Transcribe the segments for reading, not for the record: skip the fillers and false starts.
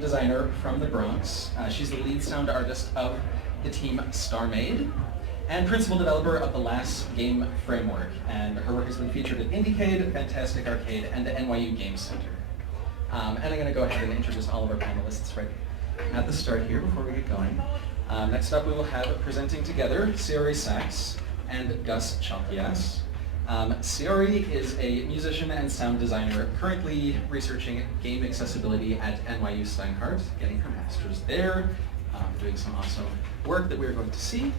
designer from the Bronx. She's the lead sound artist of the team StarMade and principal developer of the last game framework. And her work has been featured at Indiecade, Fantastic Arcade, and the NYU Games Center. And I'm going to go ahead and introduce all of our panelists right at the start here before we get going. Next up we will have presenting together Seori Sachs and Gus Chalkias. Seori is a musician and sound designer currently researching game accessibility at NYU Steinhardt, getting her master's there, doing some awesome work that we're going to see.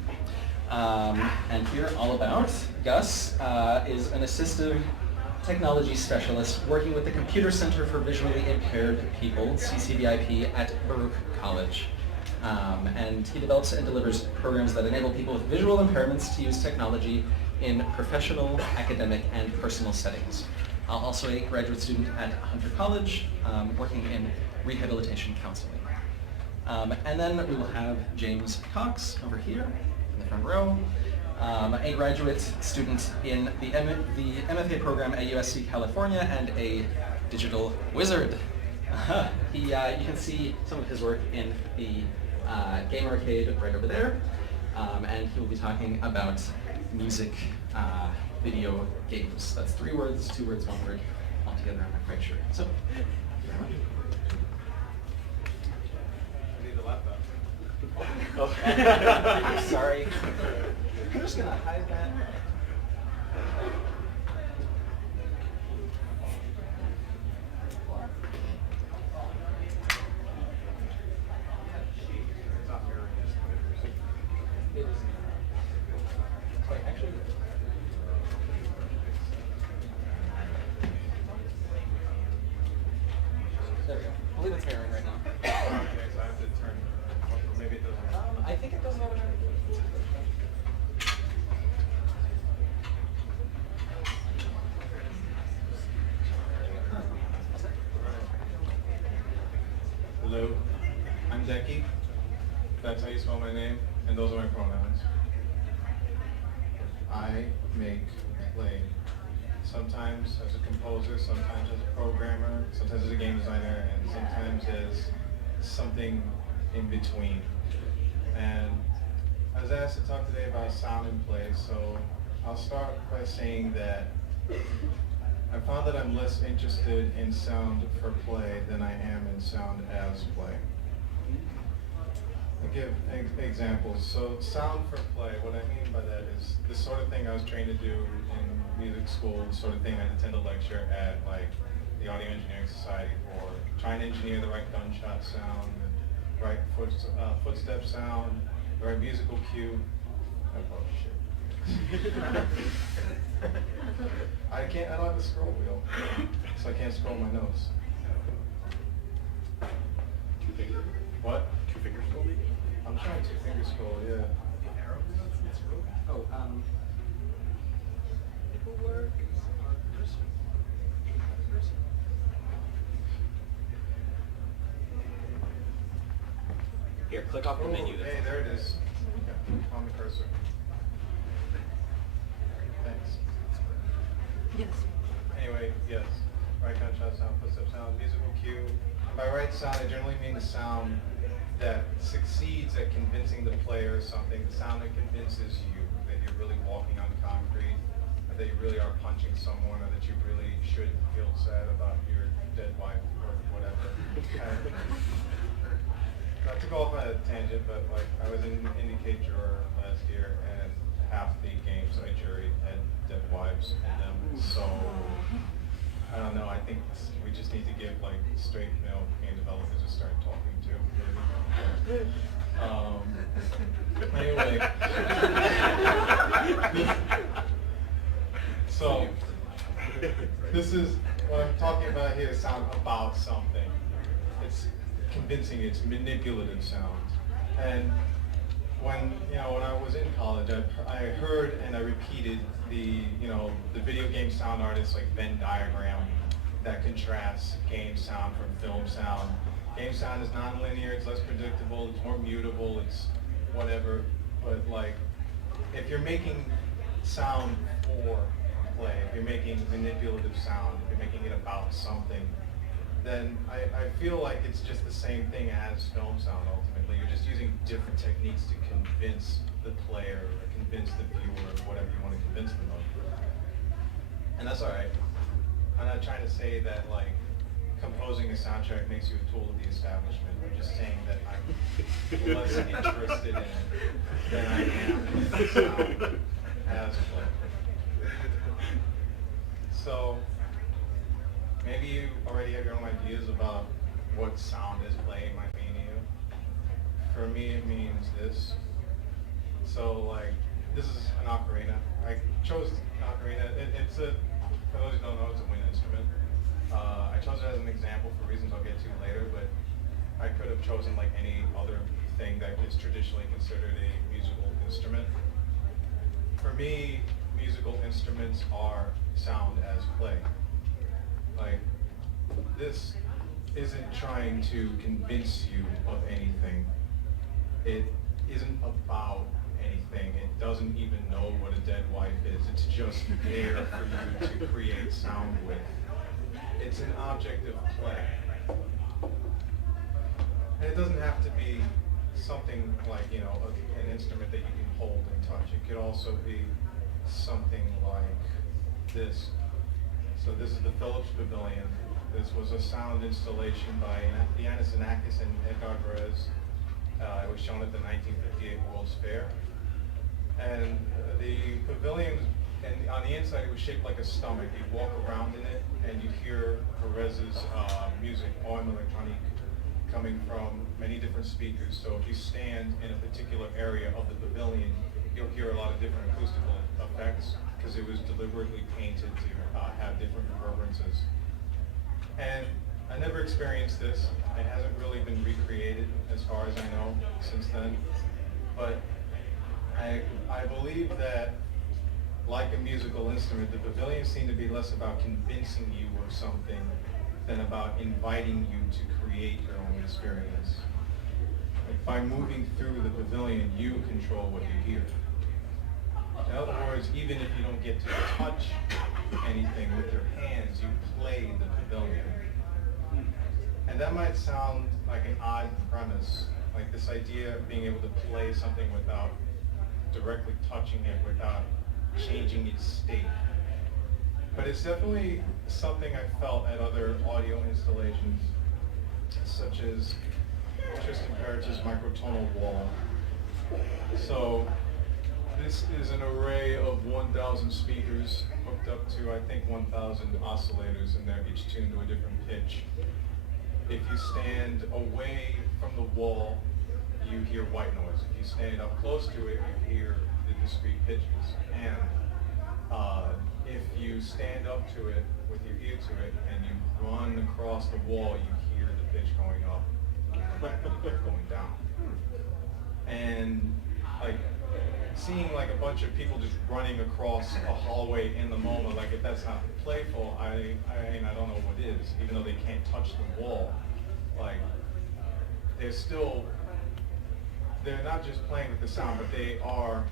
And here all about, Gus is an assistive technology specialist working with the Computer Center for Visually Impaired People, CCVIP, at Baruch College. And he develops and delivers programs that enable people with visual impairments to use technology in professional, academic, and personal settings. Also a graduate student at Hunter College, working in rehabilitation counseling. And then we will have James Cox over here in the front row, a graduate student in the MFA program at USC California and a digital wizard. You can see some of his work in the game arcade right over there, and he will be talking about music video games. That's 3 words, 2 words, 1 word altogether, I'm not quite sure. So, thank you very much. I need the laptop. Oh. Sorry. I'm just gonna hide that. It is. Wait, actually. There we go. I believe it's mirroring right now. Okay, so I have to turn, maybe it doesn't. I think it does automatically. Hello, I'm Decky. That's how you spell my name, and those are my pronouns. I make play. Sometimes as a composer, sometimes as a programmer, sometimes as a game designer, and sometimes as something in between. And I was asked to talk today about sound and play, so I'll start by saying that I found that I'm less interested in sound for play than I am in sound as play. I'll give examples. So sound for play, what I mean by that is the sort of thing I was trained to do in music school, the sort of thing I'd attend a lecture at like the Audio Engineering Society for, trying to engineer the right gunshot sound, the right footstep sound, the right musical cue. Oh shit. I don't have a scroll wheel, so I can't scroll my notes. 2 finger? What? 2 finger scroll maybe? I'm trying 2 finger scroll, yeah. Oh, people work. Here, click off the menu. Hey, there it is. Okay, on the cursor. Thanks. Yes. Anyway, yes. Right gunshot sound, footstep sound, musical cue. By right sound, I generally mean the sound that succeeds at convincing the player of something, the sound that convinces you that you're really walking on concrete, or that you really are punching someone, or that you really should feel sad about your dead wife, or whatever. Not to go off on a tangent, but like I was in Indiecade juror last year, and half the games I juried had dead wives in them. So I don't know. I think we just need to give like straight male game developers to start talking to. Anyway, so this is what I'm talking about here. Sound about something. It's convincing. It's manipulative sound. And when I was in college, I heard and I repeated the video game sound artists like Venn diagram that contrasts game sound from film sound. Game sound is non-linear, it's less predictable, it's more mutable, it's whatever. But like, if you're making sound for play, if you're making manipulative sound, if you're making it about something, then I feel like it's just the same thing as film sound ultimately. You're just using different techniques to convince the player or convince the viewer of whatever you want to convince them of. And that's all right. I'm not trying to say that like composing a soundtrack makes you a tool of the establishment. I'm just saying that I'm less interested in it than I am in sound as play. So maybe you already have your own ideas about what sound as play might mean to you. For me, it means this. So like, this is an ocarina. I chose an ocarina. It's a, for those who don't know, it's a wind instrument. I chose it as an example for reasons I'll get to later, but I could have chosen like any other thing that is traditionally considered a musical instrument. For me, musical instruments are sound as play. Like, this isn't trying to convince you of anything. It isn't about anything. It doesn't even know what a dead wife is. It's just there for you to create sound with. It's an object of play. And it doesn't have to be something like, you know, an instrument that you can hold and touch. It could also be something like this. So this is the Phillips Pavilion. This was a sound installation by Diana Xenakis and Edgar Varese. It was shown at the 1958 World's Fair. And the pavilion, and on the inside it was shaped like a stomach. You'd walk around in it and you hear Varese's music, poème électronique, coming from many different speakers. So if you stand in a particular area of the pavilion, you'll hear a lot of different acoustical effects because it was deliberately painted to have different reverberances. And I never experienced this. It hasn't really been recreated as far as I know since then. But I believe that, like a musical instrument, the pavilions seem to be less about convincing you of something than about inviting you to create your own experience. Like by moving through the pavilion, you control what you hear. In other words, even if you don't get to touch anything with your hands, you play the pavilion. And that might sound like an odd premise, like this idea of being able to play something without directly touching it, without changing its state. But it's definitely something I felt at other audio installations, such as Tristan Parrich's microtonal wall. So this is an array of 1,000 speakers hooked up to, I think, 1,000 oscillators, and they're each tuned to a different pitch. If you stand away from the wall, you hear white noise. If you stand up close to it, you hear the discrete pitches. And if you stand up to it with your ear to it and you run across the wall, you hear the pitch going up and the ear going down. And like seeing like a bunch of people just running across a hallway in the moment, like if that's not playful, I don't know what is. Even though they can't touch the wall, like they're not just playing with the sound, but they are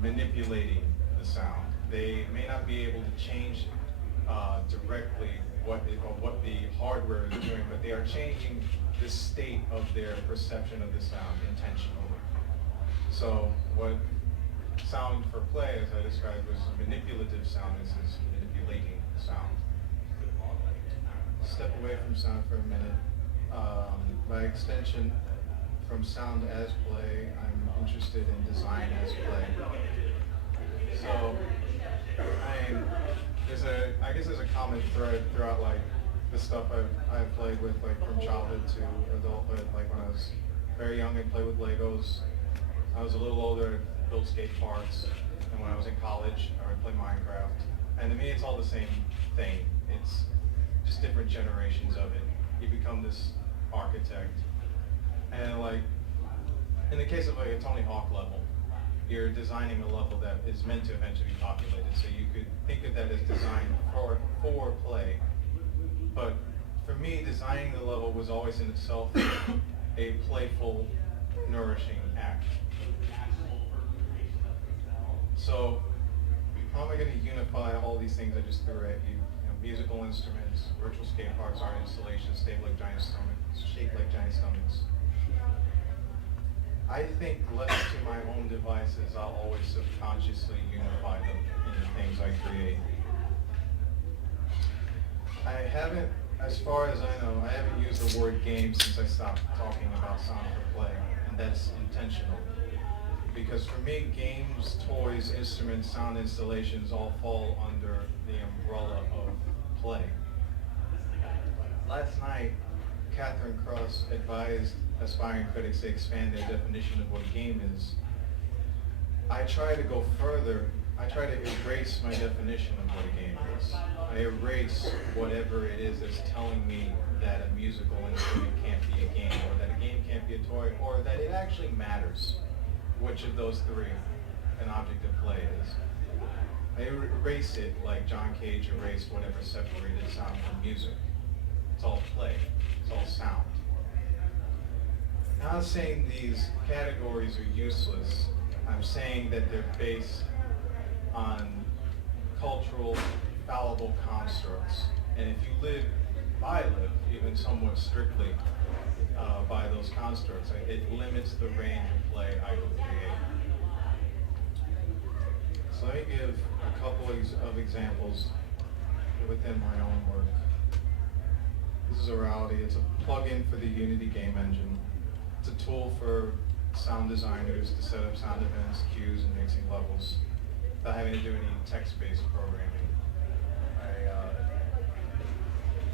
manipulating the sound. They may not be able to change directly what the hardware is doing, but they are changing the state of their perception of the sound intentionally. So what sound for play, as I described, was manipulative sound. This is manipulating sound. Step away from sound for a minute. By extension, from sound as play, I'm interested in design as play. So, I guess there's a common thread throughout like the stuff I've played with, like from childhood to adulthood. Like when I was very young, I played with Legos. I was a little older, I built skate parks, and when I was in college, I would play Minecraft. And to me, it's all the same thing. It's just different generations of it. You become this architect, and like in the case of like a Tony Hawk level, you're designing a level that is meant to eventually be populated. So you could think of that as designed for play. But for me, designing the level was always in itself a playful, nourishing act. So how am I going to unify all these things I just threw at you? musical instruments, virtual skate parks, art installations, shaped like giant stomachs. I think left to my own devices, I'll always subconsciously unify them in the things I create. I haven't, as far as I know, I haven't used the word game since I stopped talking about sound for play, and that's intentional. Because for me, games, toys, instruments, sound installations all fall under the umbrella of play. Last night, Catherine Cross advised aspiring critics to expand their definition of what a game is. I try to go further. I try to erase my definition of what a game is. I erase whatever it is that's telling me that a musical instrument can't be a game, or that a game can't be a toy, or that it actually matters which of those three an object of play is. I erase it like John Cage erased whatever separated sound from music. It's all play. It's all sound. I'm not saying these categories are useless. I'm saying that they're based on cultural, fallible constructs. And if you live, I live, even somewhat strictly by those constructs, it limits the range of play I will create. So let me give a couple of examples within my own work. This is Orality. It's a plugin for the Unity game engine. It's a tool for sound designers to set up sound events, cues, and mixing levels without having to do any text-based programming.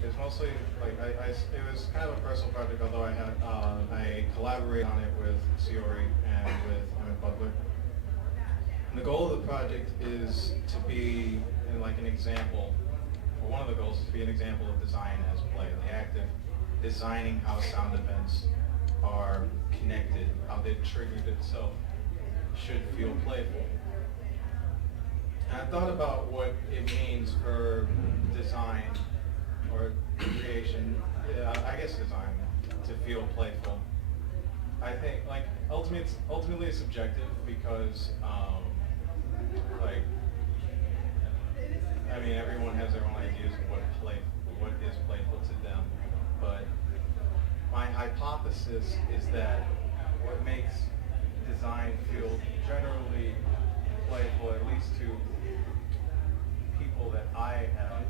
It's mostly like it was kind of a personal project, although I collaborate on it with Seori and with Emmett Butler. And the goal of the project is to be like an example, or one of the goals is to be an example of design as play, the act of designing how sound events are connected, how they've triggered itself should feel playful. And I thought about what it means for design or creation, I guess design, to feel playful. I think like ultimately it's subjective because I mean everyone has their own ideas of what is playful to them, but my hypothesis is that what makes design feel generally playful, at least to people that I have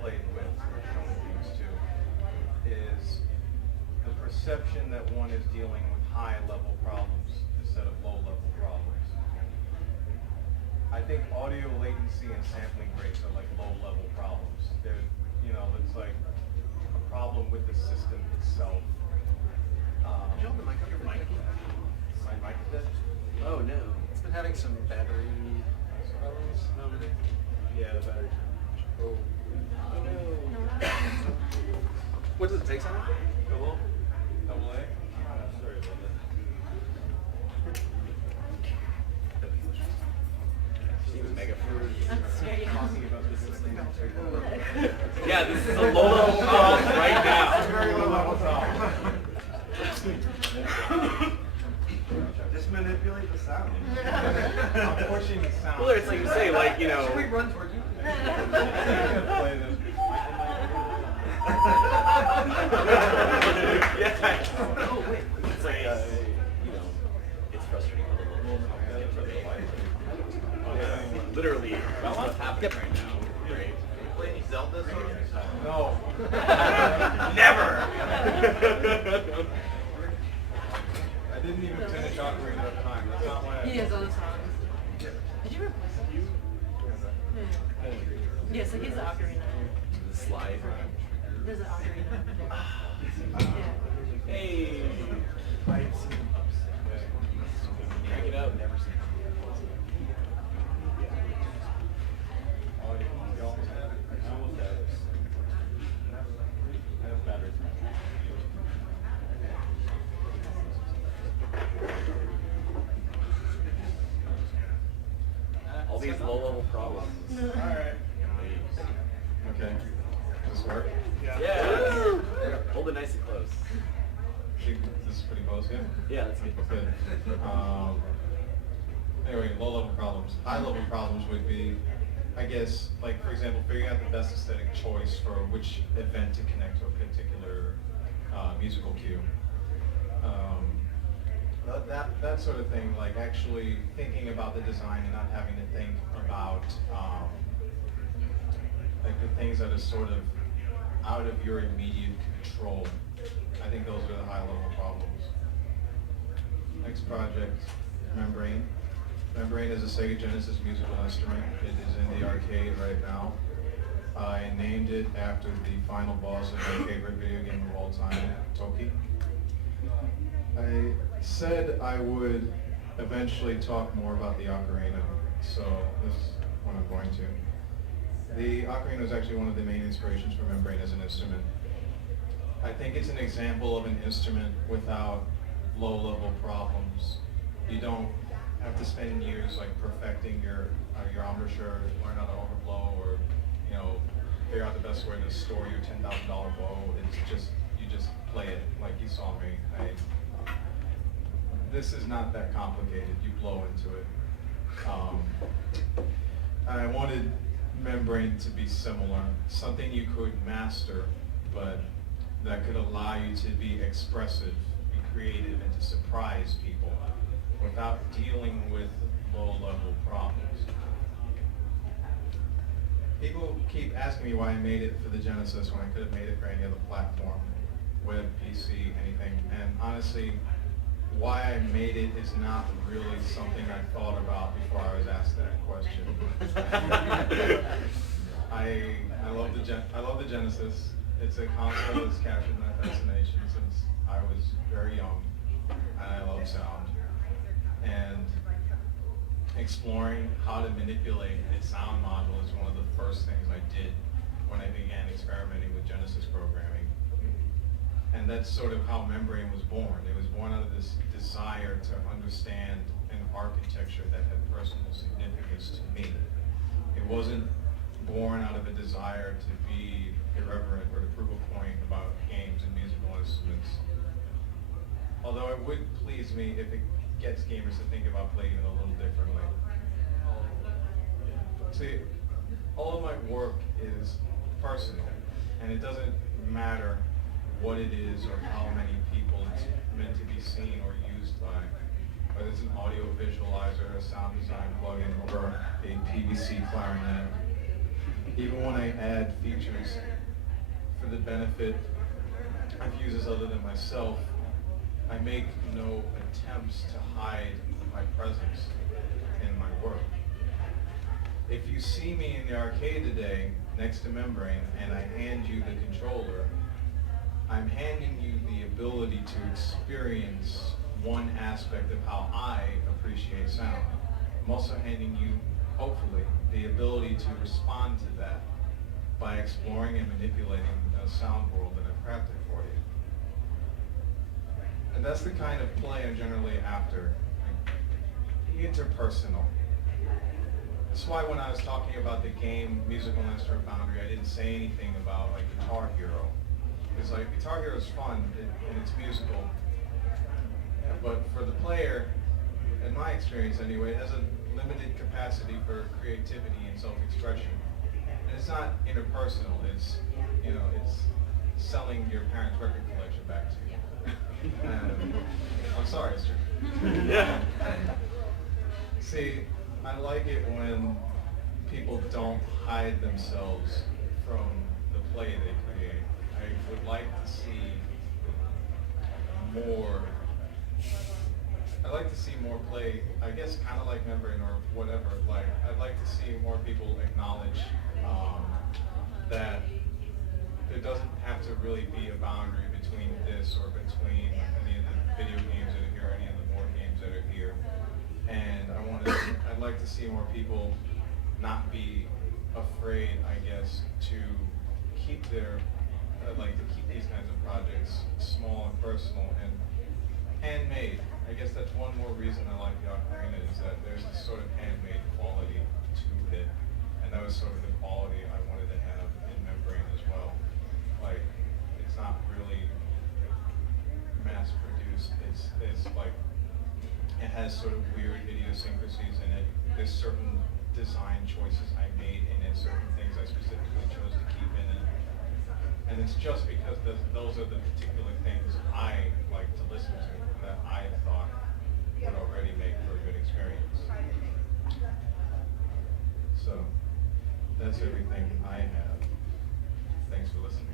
played with or shown things to, is the perception that one is dealing with high-level problems instead of low-level problems. I think audio latency and sampling rates are like low-level problems. They're, it's like a problem with the system itself. Did you hold the mic up your mic? My mic is dead? Oh no. It's been having some battery problems. Yeah, the battery. Oh. Oh no. What does it take, Simon? Double A? Sorry about that. She was mega fruit. Talking about this thing. Yeah, this is a low-level problem right now. Very low level problem. Just manipulate the sound. I'm pushing the sound. Well, it's like you say, like, Should we run toward you? I'm gonna play this. Yeah. Oh, wait. It's like, it's frustrating for the little literally, that's what's happening right now. Right? Play any Zelda songs? No. Never! I didn't even finish Ocarina of Time. That's not why I... He has all the songs. Did you replace them? Yes, like he's the ocarina. The slide. There's an ocarina. Yeah. Hey! Crank it up. Never seen Oh, you almost have it? I almost have it. I have batteries. All these low-level problems. Alright. Okay. Does this work? Yeah! Hold it nice and close. This is pretty close, yeah? Yeah, that's good. Good. Anyway, low-level problems. High-level problems would be I guess, like for example, figuring out the best aesthetic choice for which event to connect to a particular musical cue. That sort of thing, like actually thinking about the design and not having to think about like the things that are sort of out of your immediate control. I think those are the high level problems. Next project, Membrane. Membrane is a Sega Genesis musical instrument. It is in the arcade right now. I named it after the final boss of my favorite video game of all time, Toki. I said I would eventually talk more about the ocarina, so this is what I'm going to. The ocarina was actually one of the main inspirations for Membrane as an instrument. I think it's an example of an instrument without low-level problems. You don't have to spend years like perfecting your embouchure, learn how to overblow, or figure out the best way to store your $10,000 bow. It's just you just play it like you saw me. This is not that complicated. You blow into it. And I wanted Membrane to be similar, something you could master, but that could allow you to be expressive, be creative, and to surprise people without dealing with low-level problems. People keep asking me why I made it for the Genesis when I could have made it for any other platform, web, PC, anything. And honestly, why I made it is not really something I thought about before I was asked that question. I love the Genesis. It's a console that's captured my fascination since I was very young, and I love sound. And exploring how to manipulate its sound module is one of the first things I did when I began experimenting with Genesis programming. And that's sort of how Membrane was born. It was born out of this desire to understand an architecture that had personal significance to me. It wasn't born out of a desire to be irreverent or to prove a point about games and musical instruments. Although it would please me if it gets gamers to think about playing it a little differently. See, all of my work is personal, and it doesn't matter what it is or how many people it's meant to be seen or used by. Whether it's an audio visualizer, a sound design plugin, or a PVC clarinet. Even when I add features for the benefit of users other than myself, I make no attempts to hide my presence in my work. If you see me in the arcade today next to Membrane and I hand you the controller, I'm handing you the ability to experience one aspect of how I appreciate sound. I'm also handing you, hopefully, the ability to respond to that by exploring and manipulating a sound world that I've crafted for you. And that's the kind of play I'm generally after, like, interpersonal. That's why when I was talking about the game musical instrument boundary, I didn't say anything about like Guitar Hero. Because like Guitar Hero is fun and it's musical, but for the player, in my experience anyway, it has a limited capacity for creativity and self-expression. And it's not interpersonal. It's it's selling your parents' record collection back to you. I'm sorry, it's true. Yeah. See, I like it when people don't hide themselves from the play they create. I would like to see more. I'd like to see more play, I guess kind of like Membrane or whatever. Like, I'd like to see more people acknowledge that there doesn't have to really be a boundary between this or between any of the video games that are here, any of the board games that are here. And I'd like to see more people not be afraid, I guess, to keep these kinds of projects small and personal and handmade. I guess that's one more reason I like the Ocarina, is that there's this sort of handmade quality to it. And that was sort of the quality I wanted to have in Membrane as well. Like, it's not really mass produced. It's like, it has sort of weird idiosyncrasies in it. There's certain design choices I made in it, certain things I specifically chose to keep in it. And it's just because those are the particular things I like to listen to that I thought would already make for a good experience. So that's everything I have. Thanks for listening.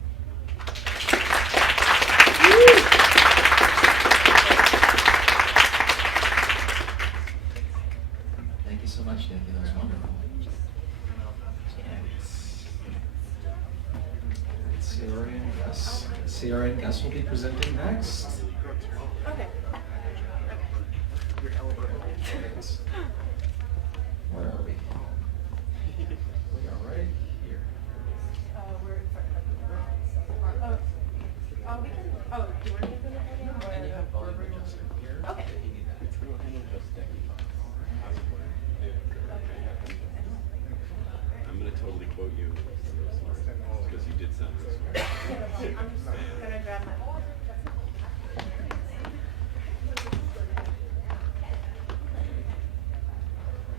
Thank you so much, Decky. That was wonderful. Seori and Gus. Seori and Gus will be presenting next. Okay. Where are we? We are right here. We're in front of we can. Oh, do you want to do the podium? And you have volume adjustment here. Okay. If you need that. We'll handle just Decky Coss. I'm going to totally quote you because you did sound really smart. I'm just gonna grab my.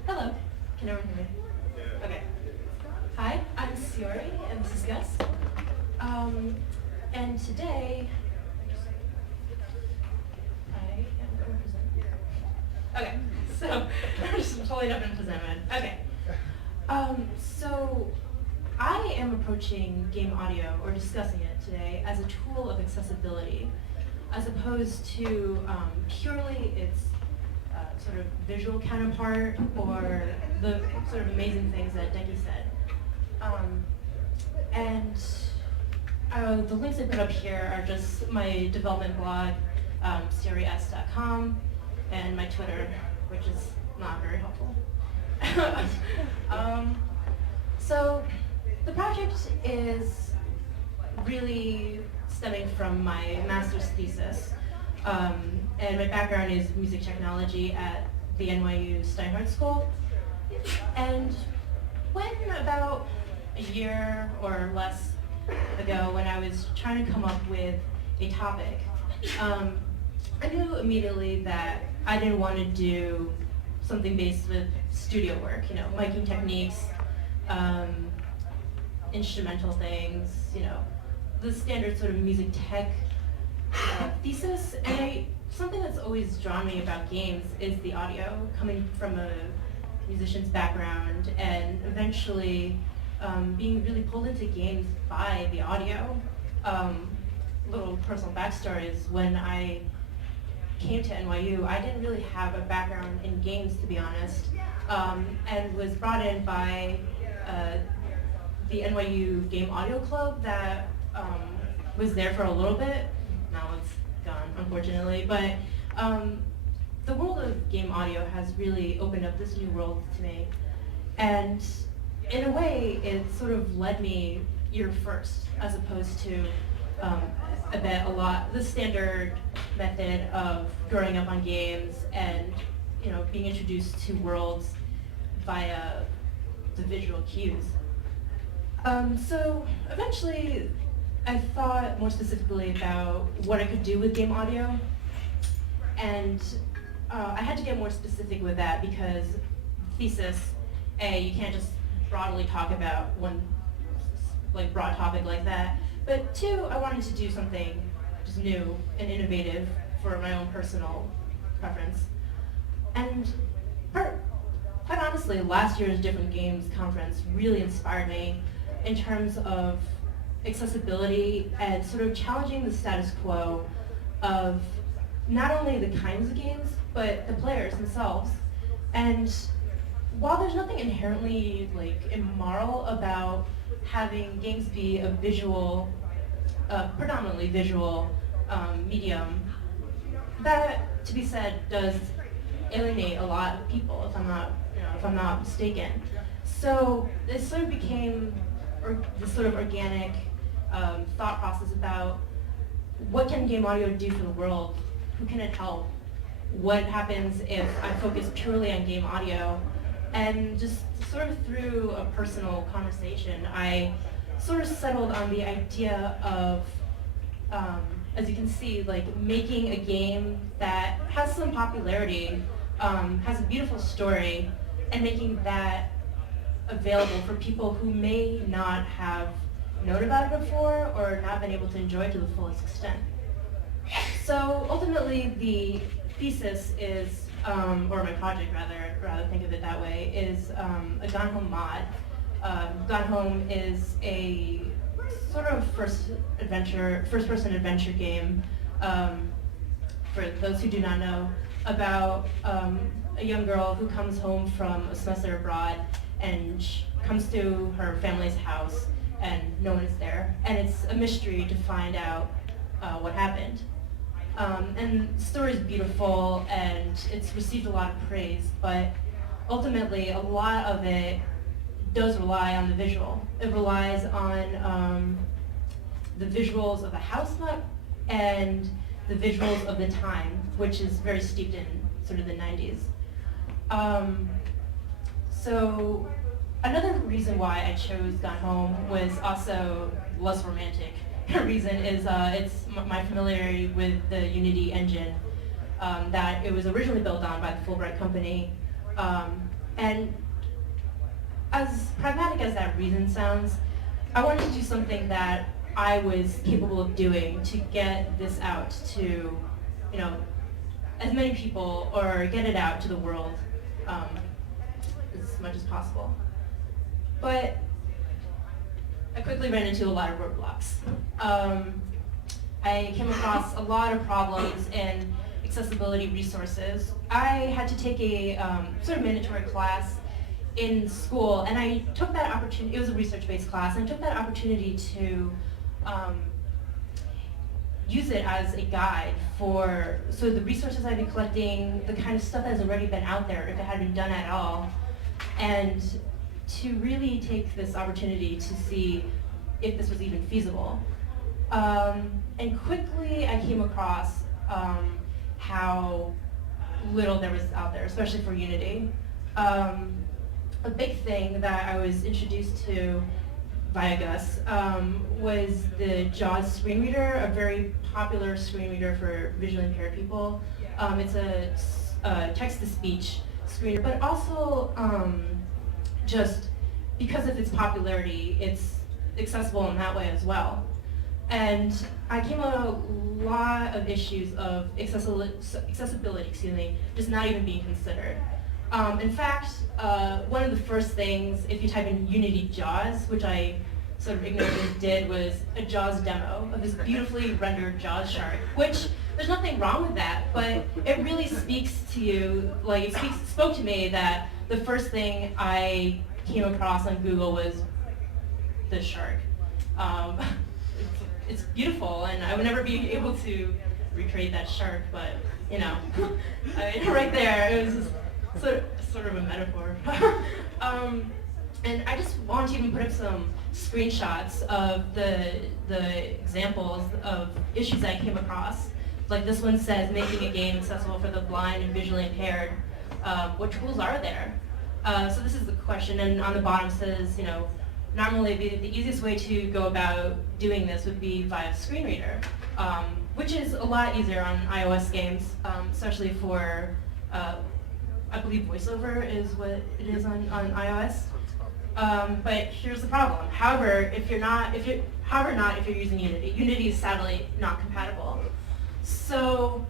Hello. Can everyone hear me? Okay. Hi, I'm Seori, and this is Gus. And today, I am going to present. Okay, so I'm just totally not going to present it. Okay. So I am approaching game audio, or discussing it today, as a tool of accessibility, as opposed to purely its sort of visual counterpart, or the sort of amazing things that Decky said. The links I put up here are just my development blog, seoris.com, and my Twitter, which is not very helpful. So the project is really stemming from my master's thesis, and my background is music technology at the NYU Steinhardt School. And when about a year or less ago, when I was trying to come up with a topic, I knew immediately that I didn't want to do something based with studio work, miking techniques, instrumental things, the standard sort of music tech thesis. And something that's always drawn me about games is the audio, coming from a musician's background, and eventually being really pulled into games by the audio. Little personal backstory is when I came to NYU, I didn't really have a background in games, to be honest, and was brought in by the NYU Game Audio Club that was there for a little bit. Now it's gone, unfortunately. But the world of game audio has really opened up this new world to me. And in a way, it sort of led me ear first, as opposed to the standard method of growing up on games and being introduced to worlds via the visual cues. So eventually, I thought more specifically about what I could do with game audio, and I had to get more specific with that because thesis, you can't just broadly talk about one broad topic like that. But two, I wanted to do something just new and innovative for my own personal preference. And quite honestly, last year's Different Games conference really inspired me in terms of accessibility and sort of challenging the status quo of not only the kinds of games, but the players themselves. And while there's nothing inherently immoral about having games be a visual, predominantly visual medium, that, to be said, does alienate a lot of people, if I'm not mistaken. So it sort of became this sort of organic thought process about what can game audio do for the world? Who can it help? What happens if I focus purely on game audio? And just sort of through a personal conversation, I sort of settled on the idea of, as you can see, making a game that has some popularity, has a beautiful story, and making that available for people who may not have known about it before or not been able to enjoy it to the fullest extent. So ultimately, the thesis is, or my project rather think of it that way, is a Gone Home mod. Gone Home is a sort of first-person adventure game, for those who do not know, about a young girl who comes home from a semester abroad and comes to her family's house and no one is there. And it's a mystery to find out what happened. And the story is beautiful and it's received a lot of praise, but ultimately a lot of it does rely on the visual. It relies on the visuals of the house map and the visuals of the time, which is very steeped in sort of the 90s. So another reason why I chose Gone Home was also less romantic. The reason is it's my familiarity with the Unity engine that it was originally built on by the Fulbright company. And as pragmatic as that reason sounds, I wanted to do something that I was capable of doing to get this out to, as many people, or get it out to the world as much as possible. But I quickly ran into a lot of roadblocks. I came across a lot of problems in accessibility resources. I had to take a sort of mandatory class in school, and I took that opportunity. It was a research-based class, and I took that opportunity to use it as a guide for the resources I've been collecting, the kind of stuff that has already been out there, if it had been done at all, and to really take this opportunity to see if this was even feasible. And quickly I came across how little there was out there, especially for Unity. A big thing that I was introduced to via Gus was the JAWS screen reader, a very popular screen reader for visually impaired people. It's a text-to-speech screen reader, but also just because of its popularity, it's accessible in that way as well. And I came on a lot of issues of accessibility, just not even being considered. In fact, one of the first things, if you type in Unity JAWS, which I sort of ignorantly did, was a JAWS demo of this beautifully rendered JAWS shark, which there's nothing wrong with that, but it really speaks to you, like it spoke to me that the first thing I came across on Google was this shark. It's beautiful, and I would never be able to recreate that shark, but right there, it was just sort of a metaphor. And I just wanted to even put up some screenshots of the examples of issues I came across. Like this one says, making a game accessible for the blind and visually impaired. What tools are there? So this is the question, and on the bottom says, normally the easiest way to go about doing this would be via screen reader, which is a lot easier on iOS games, especially for, I believe VoiceOver is what it is on iOS. But here's the problem. However, if you're using Unity, Unity is sadly not compatible. So,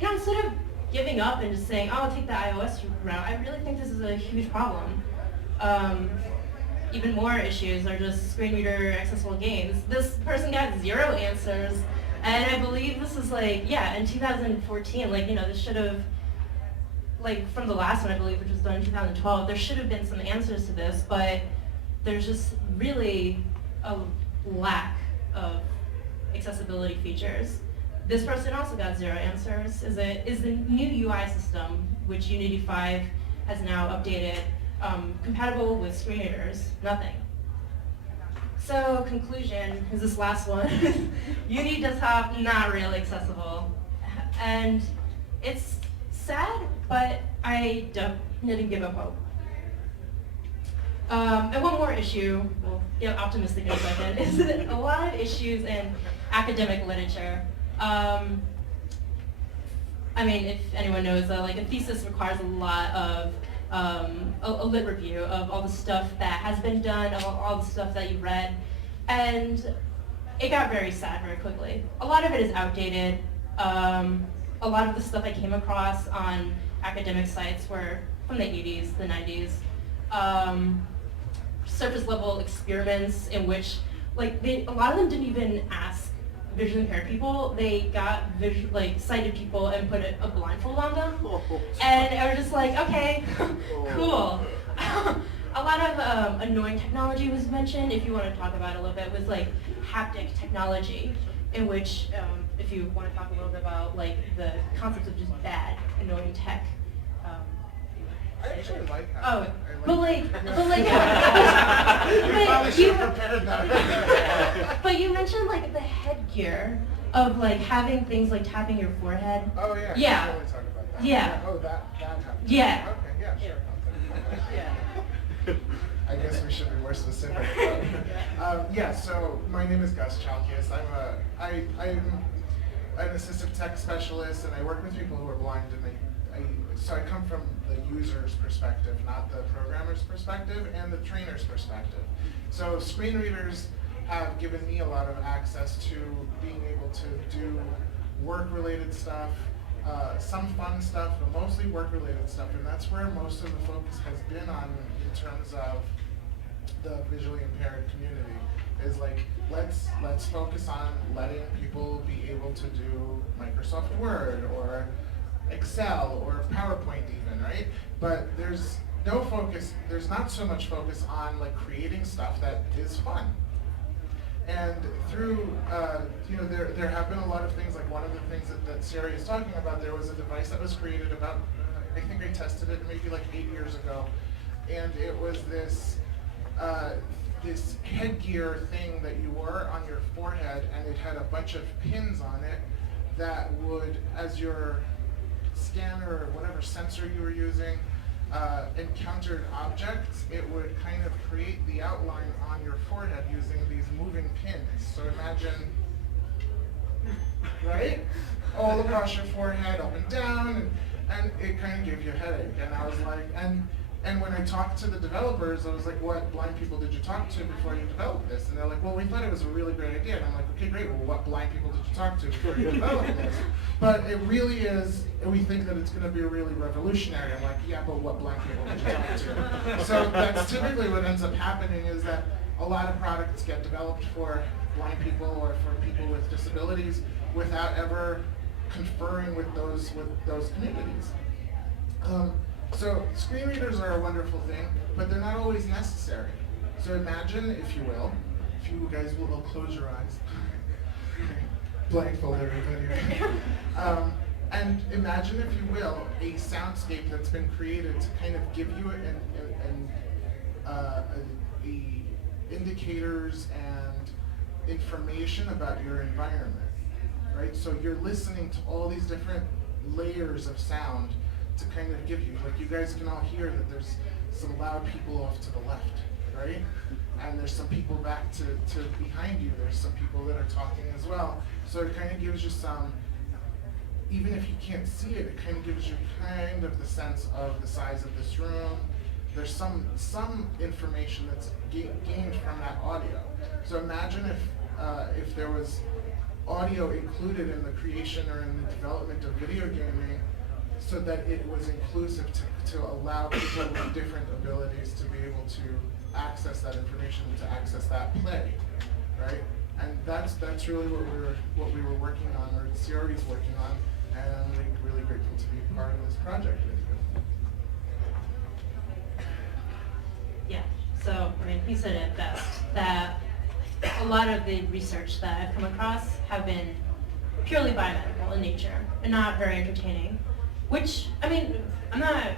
instead of giving up and just saying, oh, I'll take the iOS route, I really think this is a huge problem. Even more issues are just screen reader accessible games. This person got 0 answers, and I believe this is in 2014, this should have, from the last one I believe, which was done in 2012, there should have been some answers to this, but there's just really a lack of accessibility features. This person also got 0 answers. Is the new UI system, which Unity 5 has now updated, compatible with screen readers? Nothing. So conclusion is this last one. Unity desktop, not really accessible. And it's sad, but I didn't give up hope. And one more issue, we'll get optimistic in a second, is that a lot of issues in academic literature. If anyone knows, a thesis requires a lot of a lit review of all the stuff that has been done, of all the stuff that you read, and it got very sad very quickly. A lot of it is outdated. A lot of the stuff I came across on academic sites were from the 80s, the 90s. Surface level experiments in which, like, a lot of them didn't even ask visually impaired people. They got sighted people and put a blindfold on them, and I was just like, okay, cool. A lot of annoying technology was mentioned. If you want to talk about it a little bit, was like haptic technology, in which, if you want to talk a little bit about like the concept of just bad, annoying tech. I actually like that. Oh, but like, but you mentioned like the headgear of like having things like tapping your forehead. Oh yeah. Yeah. I really talk about that. Yeah. Oh, that happened. Yeah. Okay. Yeah. Sure. Yeah. I guess we should be more specific. Yeah. So my name is Chalkias. I'm an assistive tech specialist, and I work with people who are blind, and so I come from the user's perspective, not the programmer's perspective, and the trainer's perspective. So screen readers have given me a lot of access to being able to do work-related stuff, some fun stuff, but mostly work-related stuff, and that's where most of the focus has been on in terms of the visually impaired community. Is like, let's focus on letting people be able to do Microsoft Word or Excel or PowerPoint even, right? But there's not so much focus on like creating stuff that is fun. And through, there have been a lot of things, like one of the things that Seori is talking about, there was a device that was created about, I think I tested it maybe like 8 years ago, and it was this headgear thing that you wore on your forehead, and it had a bunch of pins on it that would, as your scanner or whatever sensor you were using encountered objects, it would kind of create the outline on your forehead using these moving pins. So imagine, right? All across your forehead, up and down, and it kind of gave you a headache. And I was like, and when I talked to the developers, I was like, what blind people did you talk to before you developed this? And they're like, well, we thought it was a really great idea. And I'm like, okay, great, well, what blind people did you talk to before you developed this? But it really is, we think that it's going to be really revolutionary. I'm like, yeah, but what blind people did you talk to? So that's typically what ends up happening, is that a lot of products get developed for blind people or for people with disabilities without ever conferring with those communities. So screen readers are a wonderful thing, but they're not always necessary. So imagine, if you will, if you guys will close your eyes, blindfold everybody, and imagine, if you will, a soundscape that's been created to kind of give you indicators and information about your environment, right? So you're listening to all these different layers of sound to kind of give you, like, you guys can all hear that there's some loud people off to the left, right? And there's some people back to behind you. There's some people that are talking as well. So it kind of gives you some, even if you can't see it, it kind of gives you kind of the sense of the size of this room. There's some information that's gained from that audio. So imagine if there was audio included in the creation or in the development of video gaming, so that it was inclusive to allow people with different abilities to be able to access that information, to access that play, right? And that's really what we were working on, or Seori's working on, and I'm really grateful to be part of this project with you. Yeah, so, I mean, he said it best, that a lot of the research that I've come across have been purely biomedical in nature and not very entertaining. Which, I mean, I'm not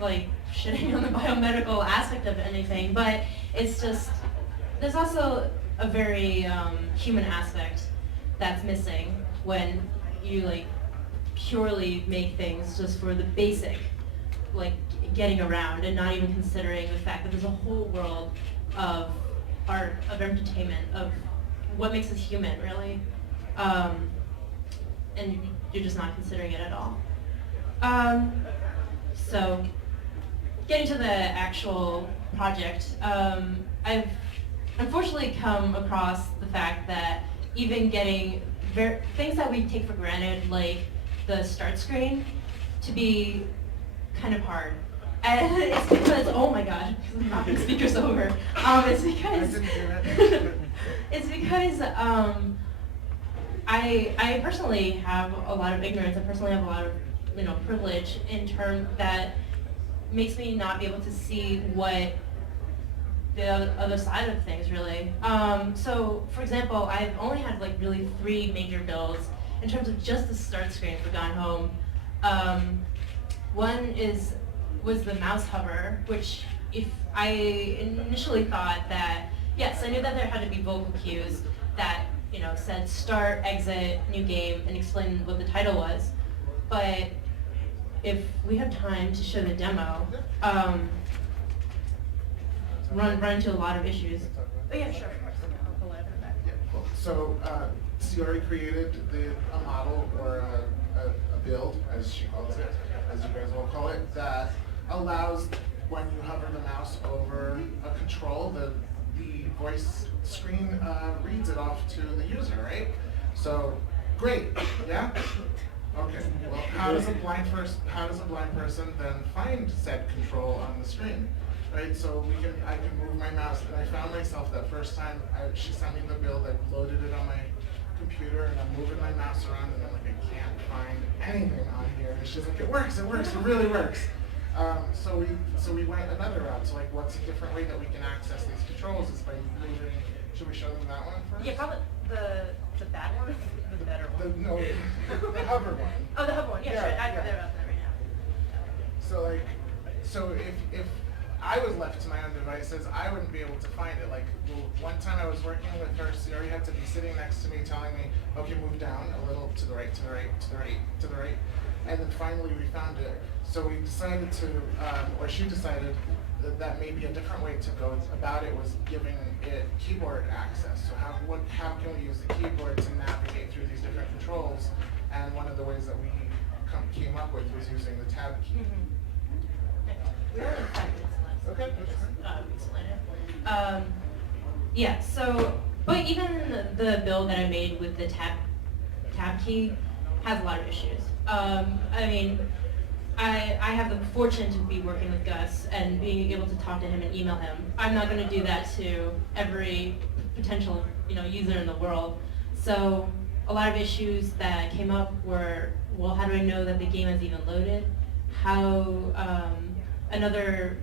like shitting on the biomedical aspect of anything, but it's just, there's also a very human aspect that's missing when you like purely make things just for the basic, like getting around, and not even considering the fact that there's a whole world of art, of entertainment, of what makes us human, really. And you're just not considering it at all. So, getting to the actual project, I've unfortunately come across the fact that even getting things that we take for granted, like the start screen, to be kind of hard. And it's because, oh my god, knocking speakers over. It's because, it's because I personally have a lot of ignorance. I personally have a lot of, privilege in terms that makes me not be able to see what the other side of things, really. So, for example, I've only had like really 3 major builds in terms of just the start screen for Gone Home. One was the mouse hover, which if I initially thought that, yes, I knew that there had to be vocal cues that, said start, exit, new game, and explain what the title was. But if we have time to show the demo, run into a lot of issues. Oh yeah, sure. So Seori created a model or a build, as she calls it, as you guys will call it, that allows when you hover the mouse over a control, the voice screen reads it off to the user, right? So great, yeah. Okay. Well, how does a blind person then find said control on the screen? Right, so I can move my mouse, and I found myself that first time she sent me the build, I loaded it on my computer, and I'm moving my mouse around, and I'm like, I can't find anything on here. And she's like, it works, it really works. So we went another route. So like, what's a different way that we can access these controls? Is by moving. Should we show them that one first? Yeah, probably the bad one, the better one. The hover one. Oh, the hover one. Yeah, Yeah, sure. I'd yeah. rather about that right now. So if I was left to my own devices, I wouldn't be able to find it. Like one time I was working with her, Seori had to be sitting next to me telling me, okay, move down a little to the right, to the right, to the right, to the right. And then finally we found it. So we decided to, or she decided that maybe a different way to go about it was giving it keyboard access. So how can we use the keyboard to navigate through these different controls? And one of the ways that we came up with was using the tab key. We only have 5 minutes left. Okay, that's Explain it. Yeah. So, but even the build that I made with the tab key has a lot of issues. I mean, I have the fortune to be working with Gus and being able to talk to him and email him. I'm not going to do that to every potential user in the world. So a lot of issues that came up were, well, how do I know that the game has even loaded? How another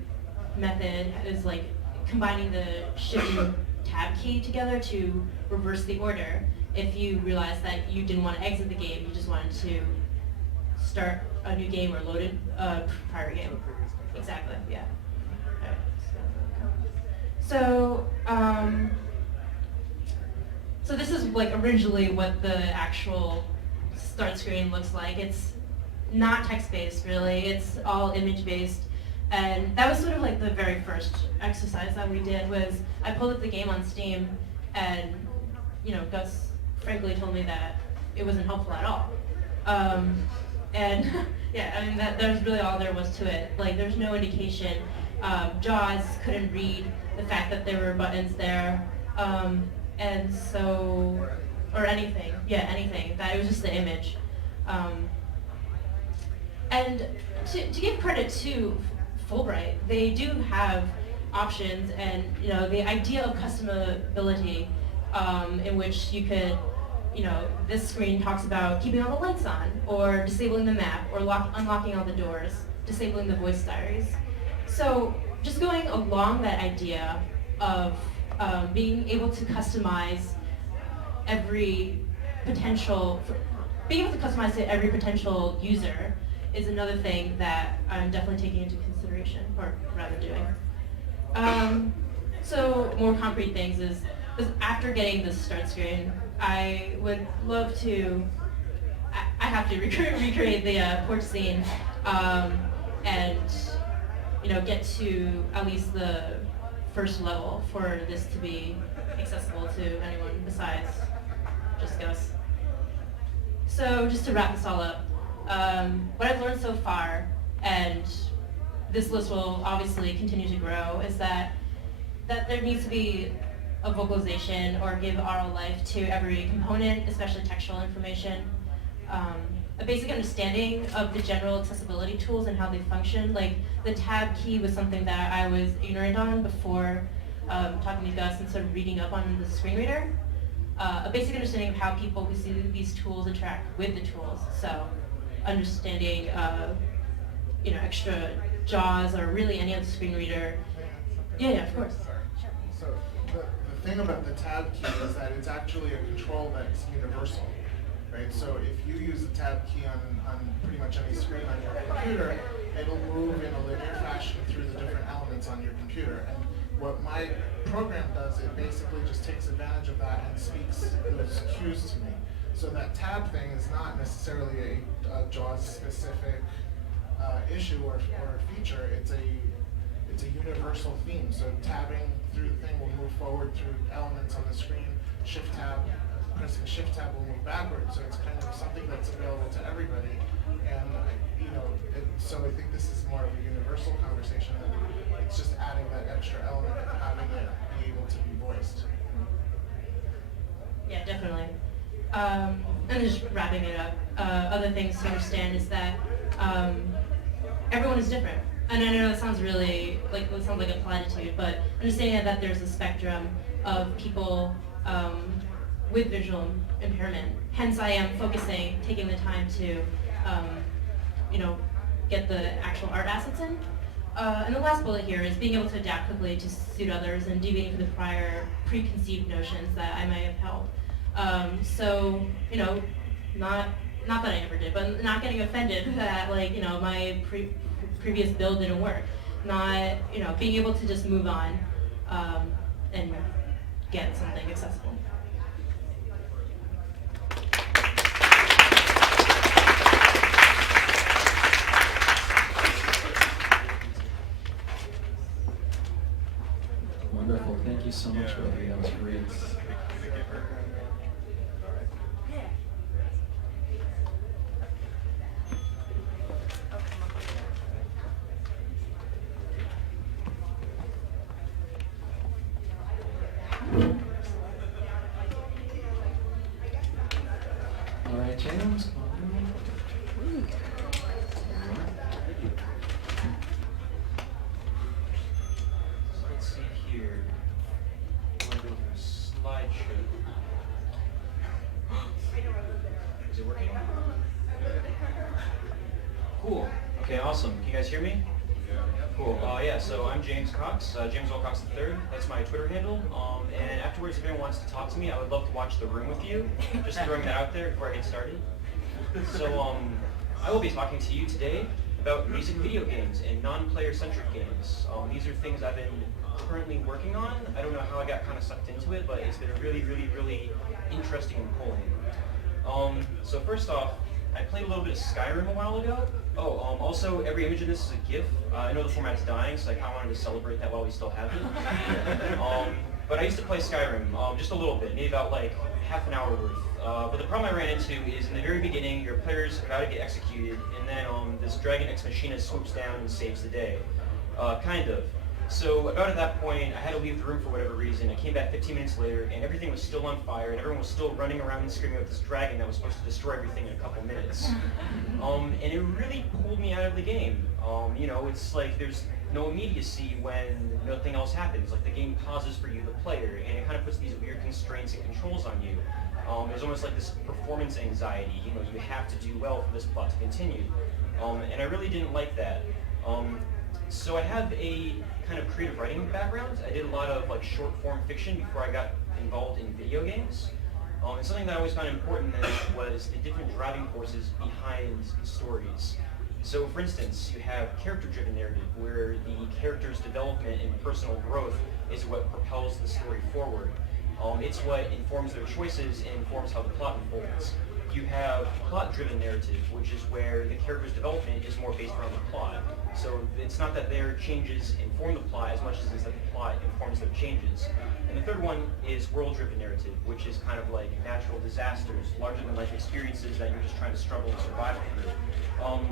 method is like combining the shift and tab key together to reverse the order. If you realize that you didn't want to exit the game, you just wanted to start a new game or loaded prior game. Exactly, yeah. Alright, so this is like originally what the actual start screen looks like. It's not text-based really, it's all image-based. And that was sort of like the very first exercise that we did was I pulled up the game on Steam and Gus frankly told me that it wasn't helpful at all. And yeah, I mean that was really all there was to it. Like there's no indication. JAWS couldn't read the fact that there were buttons there, and so or anything. Yeah, anything. That it was just the image. And to give credit to Fulbright, they do have options, and the idea of customability, in which you could. This screen talks about keeping all the lights on, or disabling the map, or unlocking all the doors, disabling the voice diaries. So just going along that idea of being able to customize being able to customize to every potential user is another thing that I'm definitely taking into consideration, or rather doing. So more concrete things is after getting this start screen, I would love to, I have to recreate the porch scene, and get to at least the first level for this to be accessible to anyone besides just Gus. So just to wrap this all up, what I've learned so far and this list will obviously continue to grow, is that there needs to be a vocalization or give oral life to every component, especially textual information. A basic understanding of the general accessibility tools and how they function. Like the tab key was something that I was ignorant on before talking to Gus and sort of reading up on the screen reader. A basic understanding of how people who see these tools interact with the tools. So understanding extra JAWS or really any other screen reader. Yeah, of course. So the thing about the tab key is that it's actually a control that's universal, right? So if you use the tab key on pretty much any screen on your computer, it'll move in a linear fashion through the different elements on your computer. And what my program does, it basically just takes advantage of that and speaks those cues to me. So that tab thing is not necessarily a JAWS-specific issue or feature. It's a universal theme. So tabbing through the thing will move forward through elements on the screen. Shift tab, pressing Shift tab will move backwards. So it's kind of something that's available to everybody. And so I think this is more of a universal conversation. And it's just adding that extra element of having it be able to be voiced. Yeah, definitely. And just wrapping it up, other things to understand is that everyone is different. And I know it sounds really like a platitude, but understanding that there's a spectrum of people with visual impairment. Hence, I am taking the time to, get the actual art assets in. And the last bullet here is being able to adapt quickly to suit others and deviating from the prior preconceived notions that I may have held. Not that I ever did, but not getting offended that my previous build didn't work. Not, being able to just move on and get something accessible. Wonderful. Thank you so much, Roby. That was great. All right, James. Let's see here. I'm going to go for slideshow. Is it working? Cool. Okay, awesome. Can you guys hear me? Cool. Yeah, so I'm James Cox, James Earl Cox III. That's my Twitter handle. And afterwards, if anyone wants to talk to me, I would love to watch The Room with you. Just throwing that out there before I get started. So I will be talking to you today about music video games and non-player-centric games. These are things I've been currently working on. I don't know how I got kind of sucked into it, but it's been really, really, really interesting and pulling. So first off, I played a little bit of Skyrim a while ago. Also, every image in this is a GIF. I know the format's dying, so I kind of wanted to celebrate that while we still have it. But I used to play Skyrim just a little bit, maybe about half an hour worth. But the problem I ran into is in the very beginning, your player's about to get executed, and then this Dragon Ex Machina swoops down and saves the day. Kind of. So about at that point, I had to leave the room for whatever reason. I came back 15 minutes later, and everything was still on fire, and everyone was still running around and screaming about this dragon that was supposed to destroy everything in a couple minutes. And it really pulled me out of the game. It's like there's no immediacy when nothing else happens. Like the game pauses for you, the player, and it kind of puts these weird constraints and controls on you. There's almost like this performance anxiety. You have to do well for this plot to continue. And I really didn't like that. So I have a kind of creative writing background. I did a lot of short form fiction before I got involved in video games. And something that I always found important then was the different driving forces behind stories. So for instance, you have character-driven narrative where the character's development and personal growth is what propels the story forward. It's what informs their choices and informs how the plot unfolds. You have plot-driven narrative, which is where the character's development is more based around the plot. So it's not that their changes inform the plot as much as it's that the plot informs their changes. And the third one is world-driven narrative, which is kind of like natural disasters, larger-than-life experiences that you're just trying to struggle and survive through.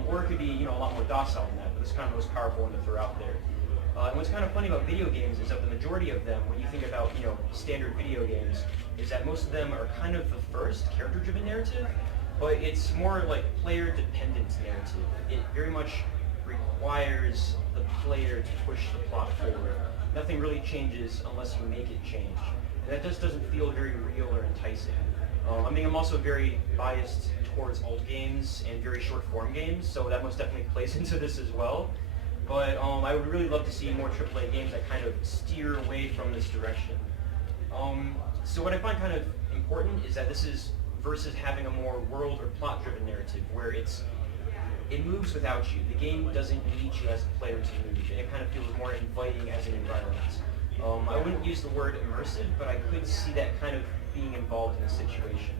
Or it could be, a lot more docile than that, but it's kind of the most powerful one to throw out there. And what's kind of funny about video games is that the majority of them, when you think about, standard video games, is that most of them are kind of the first character-driven narrative, but it's more like player-dependent narrative. It very much requires the player to push the plot forward. Nothing really changes unless you make it change. And that just doesn't feel very real or enticing. I'm also very biased towards old games and very short-form games, so that most definitely plays into this as well. But I would really love to see more AAA games that kind of steer away from this direction. So what I find kind of important is that this is versus having a more world or plot-driven narrative where it moves without you. The game doesn't need you as a player to move, and it kind of feels more inviting as an environment. I wouldn't use the word immersive, but I could see that kind of being involved in the situation.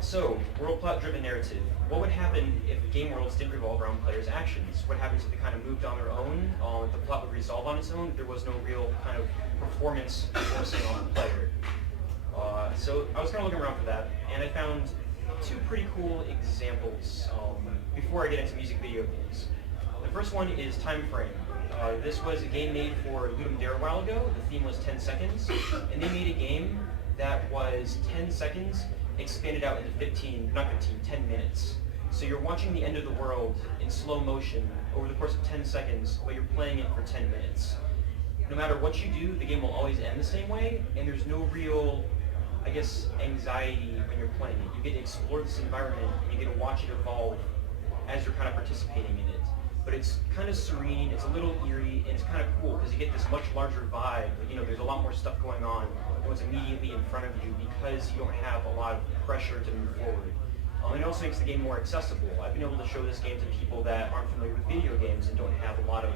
So, world plot-driven narrative. What would happen if game worlds didn't revolve around players' actions? What happens if they kind of moved on their own? If the plot would resolve on its own, there was no real kind of performance forcing on the player. So I was kind of looking around for that, and I found two pretty cool examples before I get into music video games. The first one is Time Frame. This was a game made for Ludum Dare a while ago. The theme was 10 seconds, and they made a game that was 10 seconds expanded out into 10 minutes. So you're watching the end of the world in slow motion over the course of 10 seconds, but you're playing it for 10 minutes. No matter what you do, the game will always end the same way, and there's no real, anxiety when you're playing it. You get to explore this environment, and you get to watch it evolve as you're kind of participating in it. But it's kind of serene, it's a little eerie, and it's kind of cool because you get this much larger vibe. There's a lot more stuff going on than what's immediately in front of you because you don't have a lot of pressure to move forward. It also makes the game more accessible. I've been able to show this game to people that aren't familiar with video games and don't have a lot of,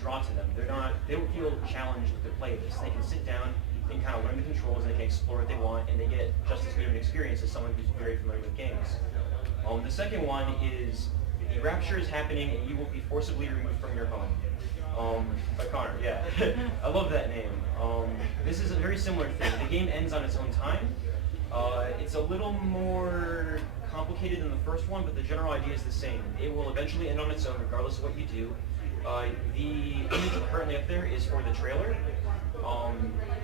draw to them. They don't feel challenged to play this. They can sit down and kind of learn the controls, and they can explore what they want, and they get just as good of an experience as someone who's very familiar with games. The second one is a rapture is happening and you will be forcibly removed from your home. By Connor, yeah. I love that name. This is a very similar thing. The game ends on its own time. It's a little more complicated than the first one, but the general idea is the same. It will eventually end on its own regardless of what you do. The image currently up there is for the trailer,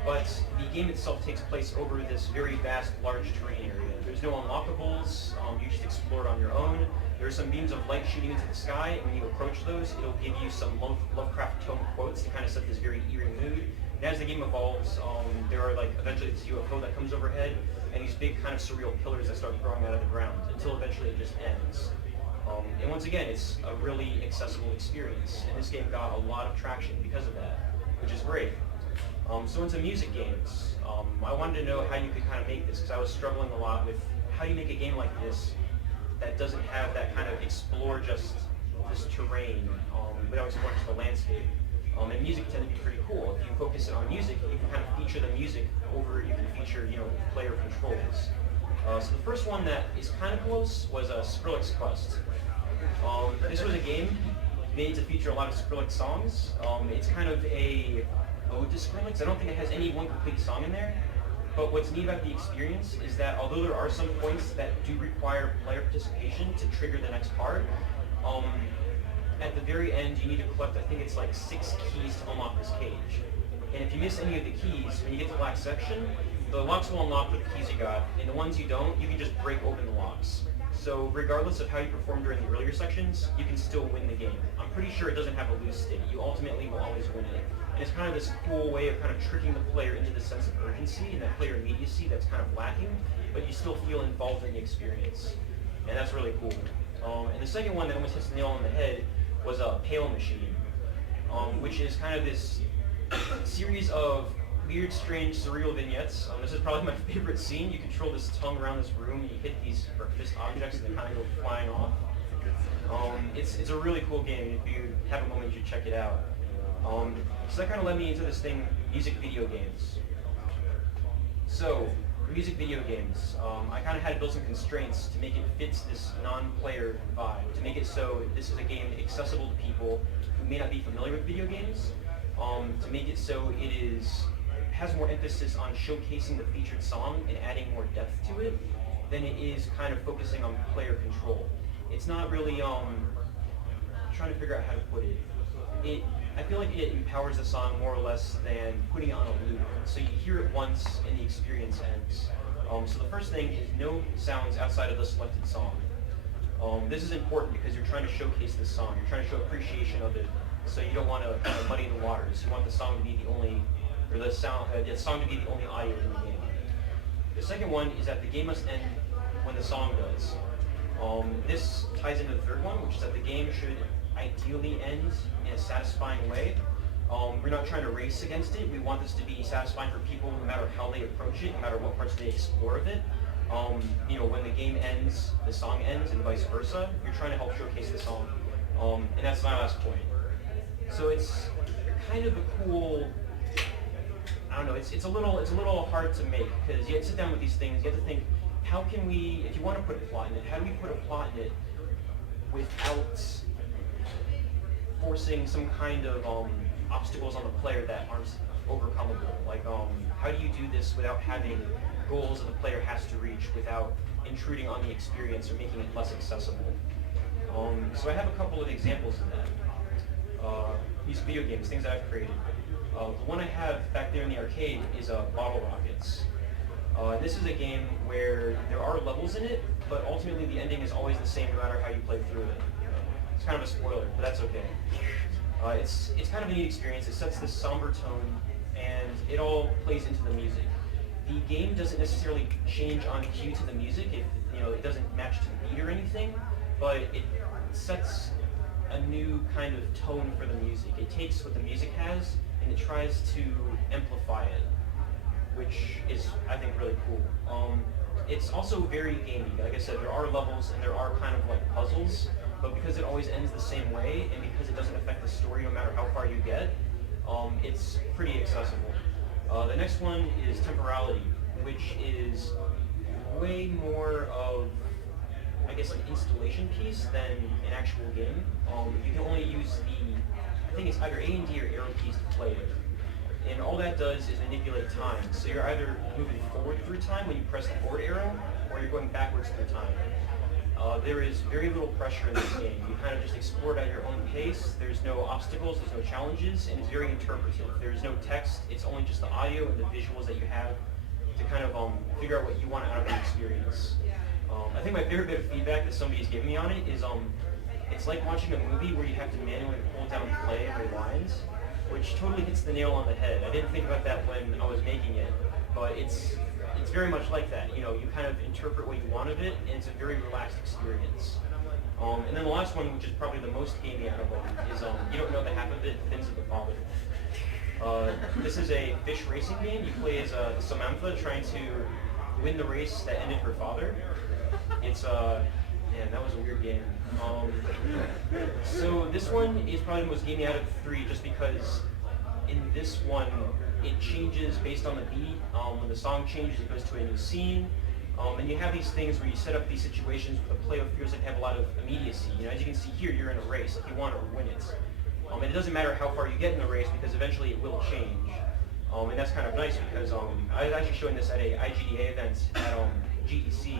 but the game itself takes place over this very vast, large terrain area. There's no unlockables, you just explore it on your own. There are some beams of light shooting into the sky, and when you approach those, it'll give you some Lovecraft tone quotes to kind of set this very eerie mood. And as the game evolves, there are eventually this UFO that comes overhead, and these big kind of surreal pillars that start growing out of the ground, until eventually it just ends. And once again, it's a really accessible experience, and this game got a lot of traction because of that, which is great. So into music games, I wanted to know how you could kind of make this, because I was struggling a lot with how do you make a game like this that doesn't have that kind of explore just this terrain without exploring just the landscape. And music tends to be pretty cool. If you focus it on music, you can kind of feature the music over, you can feature, player controls. So the first one that is kind of close was Skrillex Quest. This was a game made to feature a lot of Skrillex songs. It's kind of a ode to Skrillex. I don't think it has any one complete song in there, but what's neat about the experience is that although there are some points that do require player participation to trigger the next part, at the very end you need to collect, I think it's 6 keys to unlock this cage. And if you miss any of the keys, when you get to the last section, the locks will unlock with the keys you got, and the ones you don't, you can just break open the locks. So regardless of how you perform during the earlier sections, you can still win the game. I'm pretty sure it doesn't have a lose state. You ultimately will always win it. And it's kind of this cool way of kind of tricking the player into the sense of urgency and that player immediacy that's kind of lacking, but you still feel involved in the experience. And that's really cool. And the second one that almost hits the nail on the head was a Pale Machine, which is kind of this series of weird, strange, surreal vignettes. This is probably my favorite scene. You control this tongue around this room, and you hit these breakfast objects, and they kind of go flying off. It's a really cool game. If you have a moment, you should check it out. So that kind of led me into this thing, music video games. So, music video games. I kind of had to build some constraints to make it fit this non-player vibe, to make it so this is a game accessible to people who may not be familiar with video games, to make it so it has more emphasis on showcasing the featured song and adding more depth to it than it is kind of focusing on player control. It's not really, trying to figure out how to put it. I feel like it empowers the song more or less than putting it on a loop. So you hear it once and the experience ends. So the first thing is no sounds outside of the selected song. This is important because you're trying to showcase this song. You're trying to show appreciation of it. So you don't want to kind of muddy the waters. You want the song to be the only, or the song to be the only audio in the game. The second one is that the game must end when the song does. This ties into the third one, which is that the game should ideally end in a satisfying way. We're not trying to race against it. We want this to be satisfying for people no matter how they approach it, no matter what parts they explore of it. When the game ends, the song ends, and vice versa. You're trying to help showcase the song. And that's my last point. So it's kind of a cool, I don't know, it's a little hard to make, because you have to sit down with these things, you have to think, how can we, if you want to put a plot in it, how do we put a plot in it without forcing some kind of obstacles on the player that aren't overcomable? Like, how do you do this without having goals that the player has to reach, without intruding on the experience or making it less accessible? So I have a couple of examples of that. These video games, things that I've created. The one I have back there in the arcade is Bottle Rockets. This is a game where there are levels in it, but ultimately the ending is always the same no matter how you play through it. It's kind of a spoiler, but that's okay. It's kind of a neat experience. It sets this somber tone, and it all plays into the music. The game doesn't necessarily change on cue to the music. It doesn't match to the beat or anything, but it sets a new kind of tone for the music. It takes what the music has and it tries to amplify it, which is, I think, really cool. It's also very gamey. Like I said, there are levels and there are kind of like puzzles, but because it always ends the same way and because it doesn't affect the story no matter how far you get, it's pretty accessible. The next one is Temporality, which is way more of, I guess, an installation piece than an actual game. You can only use I think it's either A and D or arrow keys to play it. And all that does is manipulate time. So you're either moving forward through time when you press the forward arrow, or you're going backwards through time. There is very little pressure in this game. You kind of just explore it at your own pace. There's no obstacles, there's no challenges, and it's very interpretive. There's no text, it's only just the audio and the visuals that you have to kind of figure out what you want out of the experience. I think my favorite bit of feedback that somebody's given me on it is it's like watching a movie where you have to manually pull down play and rewind, which totally hits the nail on the head. I didn't think about that when I was making it, but it's very much like that. You kind of interpret what you want of it, and it's a very relaxed experience. And then the last one, which is probably the most gamey out of them, is you don't know the half of it, Fins of the Father. This is a fish racing game. You play as Samantha trying to win the race that ended her father. It's man, that was a weird game. So this one is probably the most gamey out of the three, just because in this one it changes based on the beat. When the song changes, it goes to a new scene. And you have these things where you set up these situations where the player feels like they have a lot of immediacy. As you can see here, you're in a race. If you want to win it. And it doesn't matter how far you get in the race because eventually it will change. And that's kind of nice because I was actually showing this at a IGDA event at GEC.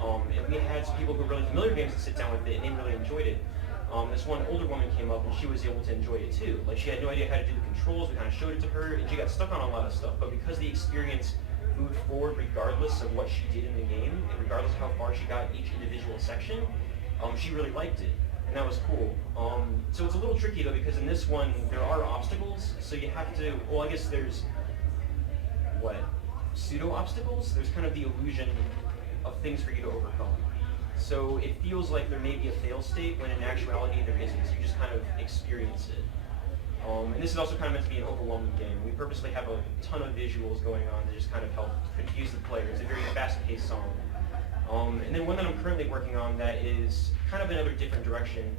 And we had some people who were really familiar with games to sit down with it, and they really enjoyed it. This one older woman came up, and she was able to enjoy it too. Like, she had no idea how to do the controls. We kind of showed it to her, and she got stuck on a lot of stuff. But because the experience moved forward regardless of what she did in the game, and regardless of how far she got in each individual section, she really liked it. And that was cool. So it's a little tricky, though, because in this one, there are obstacles. So you have to, well, I guess there's, pseudo-obstacles? There's kind of the illusion of things for you to overcome. So it feels like there may be a fail state when in actuality there isn't. You just kind of experience it. And this is also kind of meant to be an overwhelming game. We purposely have a ton of visuals going on to just kind of help confuse the player. It's a very fast-paced song. And then one that I'm currently working on that is kind of another different direction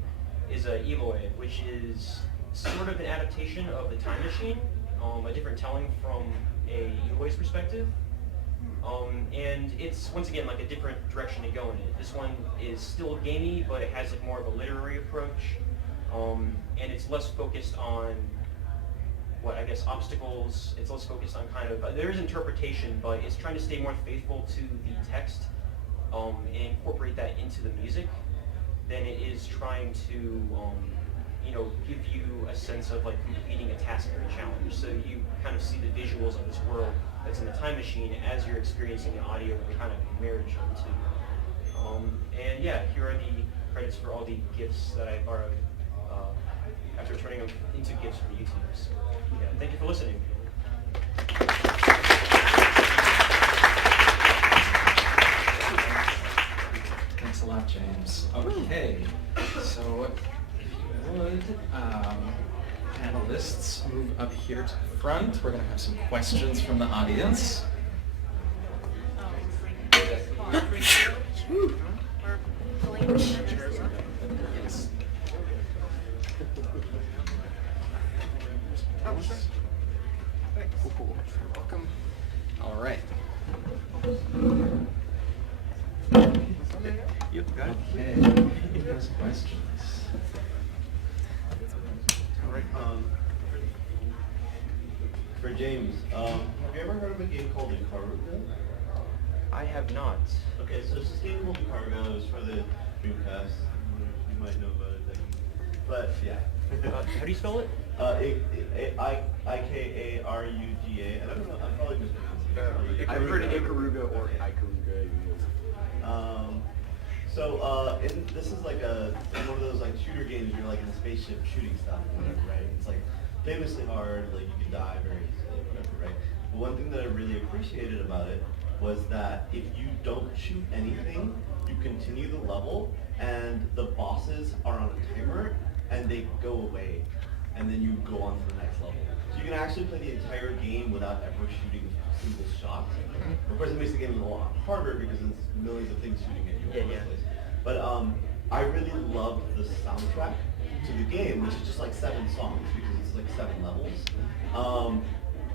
is Eloy, which is sort of an adaptation of The Time Machine, a different telling from a Eloy's perspective. And it's, once again, like a different direction to go in it. This one is still gamey, but it has like more of a literary approach. And it's less focused on, what, I guess, obstacles. It's less focused on kind of, there is interpretation, but it's trying to stay more faithful to the text and incorporate that into the music than it is trying to, you know, give you a sense of like completing a task or a challenge. So you kind of see the visuals of this world that's in the time machine as you're experiencing the audio and kind of marriage into. And yeah, here are the credits for all the GIFs that I borrowed after turning them into GIFs from YouTubers. Yeah, thank you for listening. Thanks a lot, James. Okay, so if you would, panelists, move up here to the front. We're going to have some questions from the audience. Yes. Oh, sure. Thanks. Welcome. All right. Yep, got it. Okay, those questions. All right. For James, have you ever heard of a game called Ikaruga? I have not. Okay, so it's this game called Ikaruga. It's for the Dreamcast. You might know about it, Decky. But yeah. How do you spell it? Ikaruga. I don't know. I'm probably mispronouncing it. I've heard of Ikaruga or Ikaruga. This is like one of those like shooter games where you're like in spaceship shooting stuff, or whatever, right? It's like famously hard, like you can die very easily, whatever, right? But one thing that I really appreciated about it was that if you don't shoot anything, you continue the level, and the bosses are on a timer, and they go away, and then you go on to the next level. So you can actually play the entire game without ever shooting a single shot. Of course, it makes the game a lot harder because it's millions of things shooting at you all over the place. But I really loved the soundtrack to the game, which is just like 7 songs because it's like 7 levels.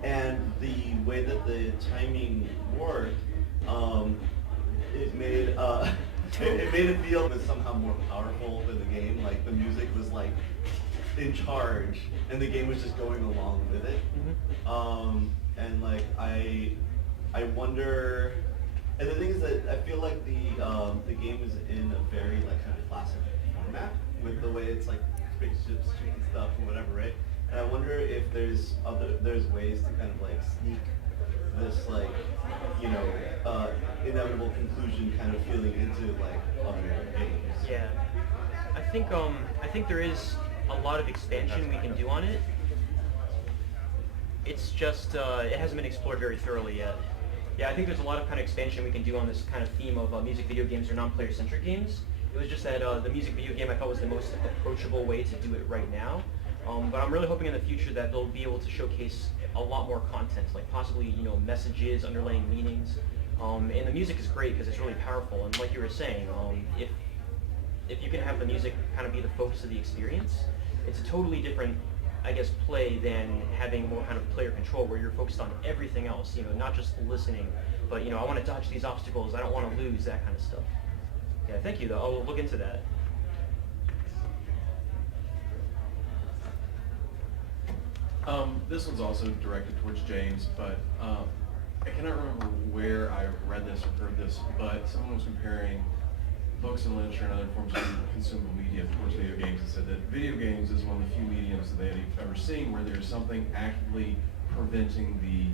And the way that the timing worked, it made it feel it was somehow more powerful than the game. Like the music was like in charge, and the game was just going along with it. And like I wonder. And the thing is that I feel like the game is in a very like kind of classic format with the way it's like spaceships shooting stuff and whatever, right? And I wonder if there's ways to kind of like sneak this like, you know, inevitable conclusion kind of feeling into like other games. Yeah, I think there is a lot of expansion we can do on it. It's just it hasn't been explored very thoroughly yet. Yeah, I think there's a lot of kind of expansion we can do on this kind of theme of music video games or non-player-centric games. It was just that the music video game I felt was the most approachable way to do it right now. But I'm really hoping in the future that they'll be able to showcase a lot more content, like possibly, you know, messages, underlying meanings. And the music is great because it's really powerful. And like you were saying, if you can have the music kind of be the focus of the experience, it's a totally different, I guess, play than having more kind of player control where you're focused on everything else, you know, not just listening, but, you know, I want to dodge these obstacles, I don't want to lose, that kind of stuff. Yeah, thank you, though. I'll look into that. This one's also directed towards James, but I cannot remember where I read this or heard this, but someone was comparing books and literature and other forms of consumable media towards video games and said that video games is one of the few mediums that they had ever seen where there's something actively preventing the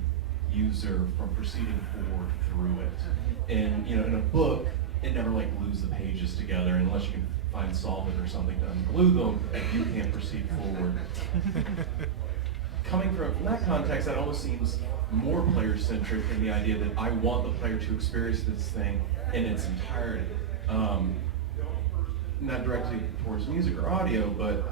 user from proceeding forward through it. And, you know, in a book, it never like glues the pages together unless you can find solvent or something to unglue them, you can't proceed forward. Coming from that context, that almost seems more player-centric in the idea that I want the player to experience this thing in its entirety. Not directly towards music or audio, but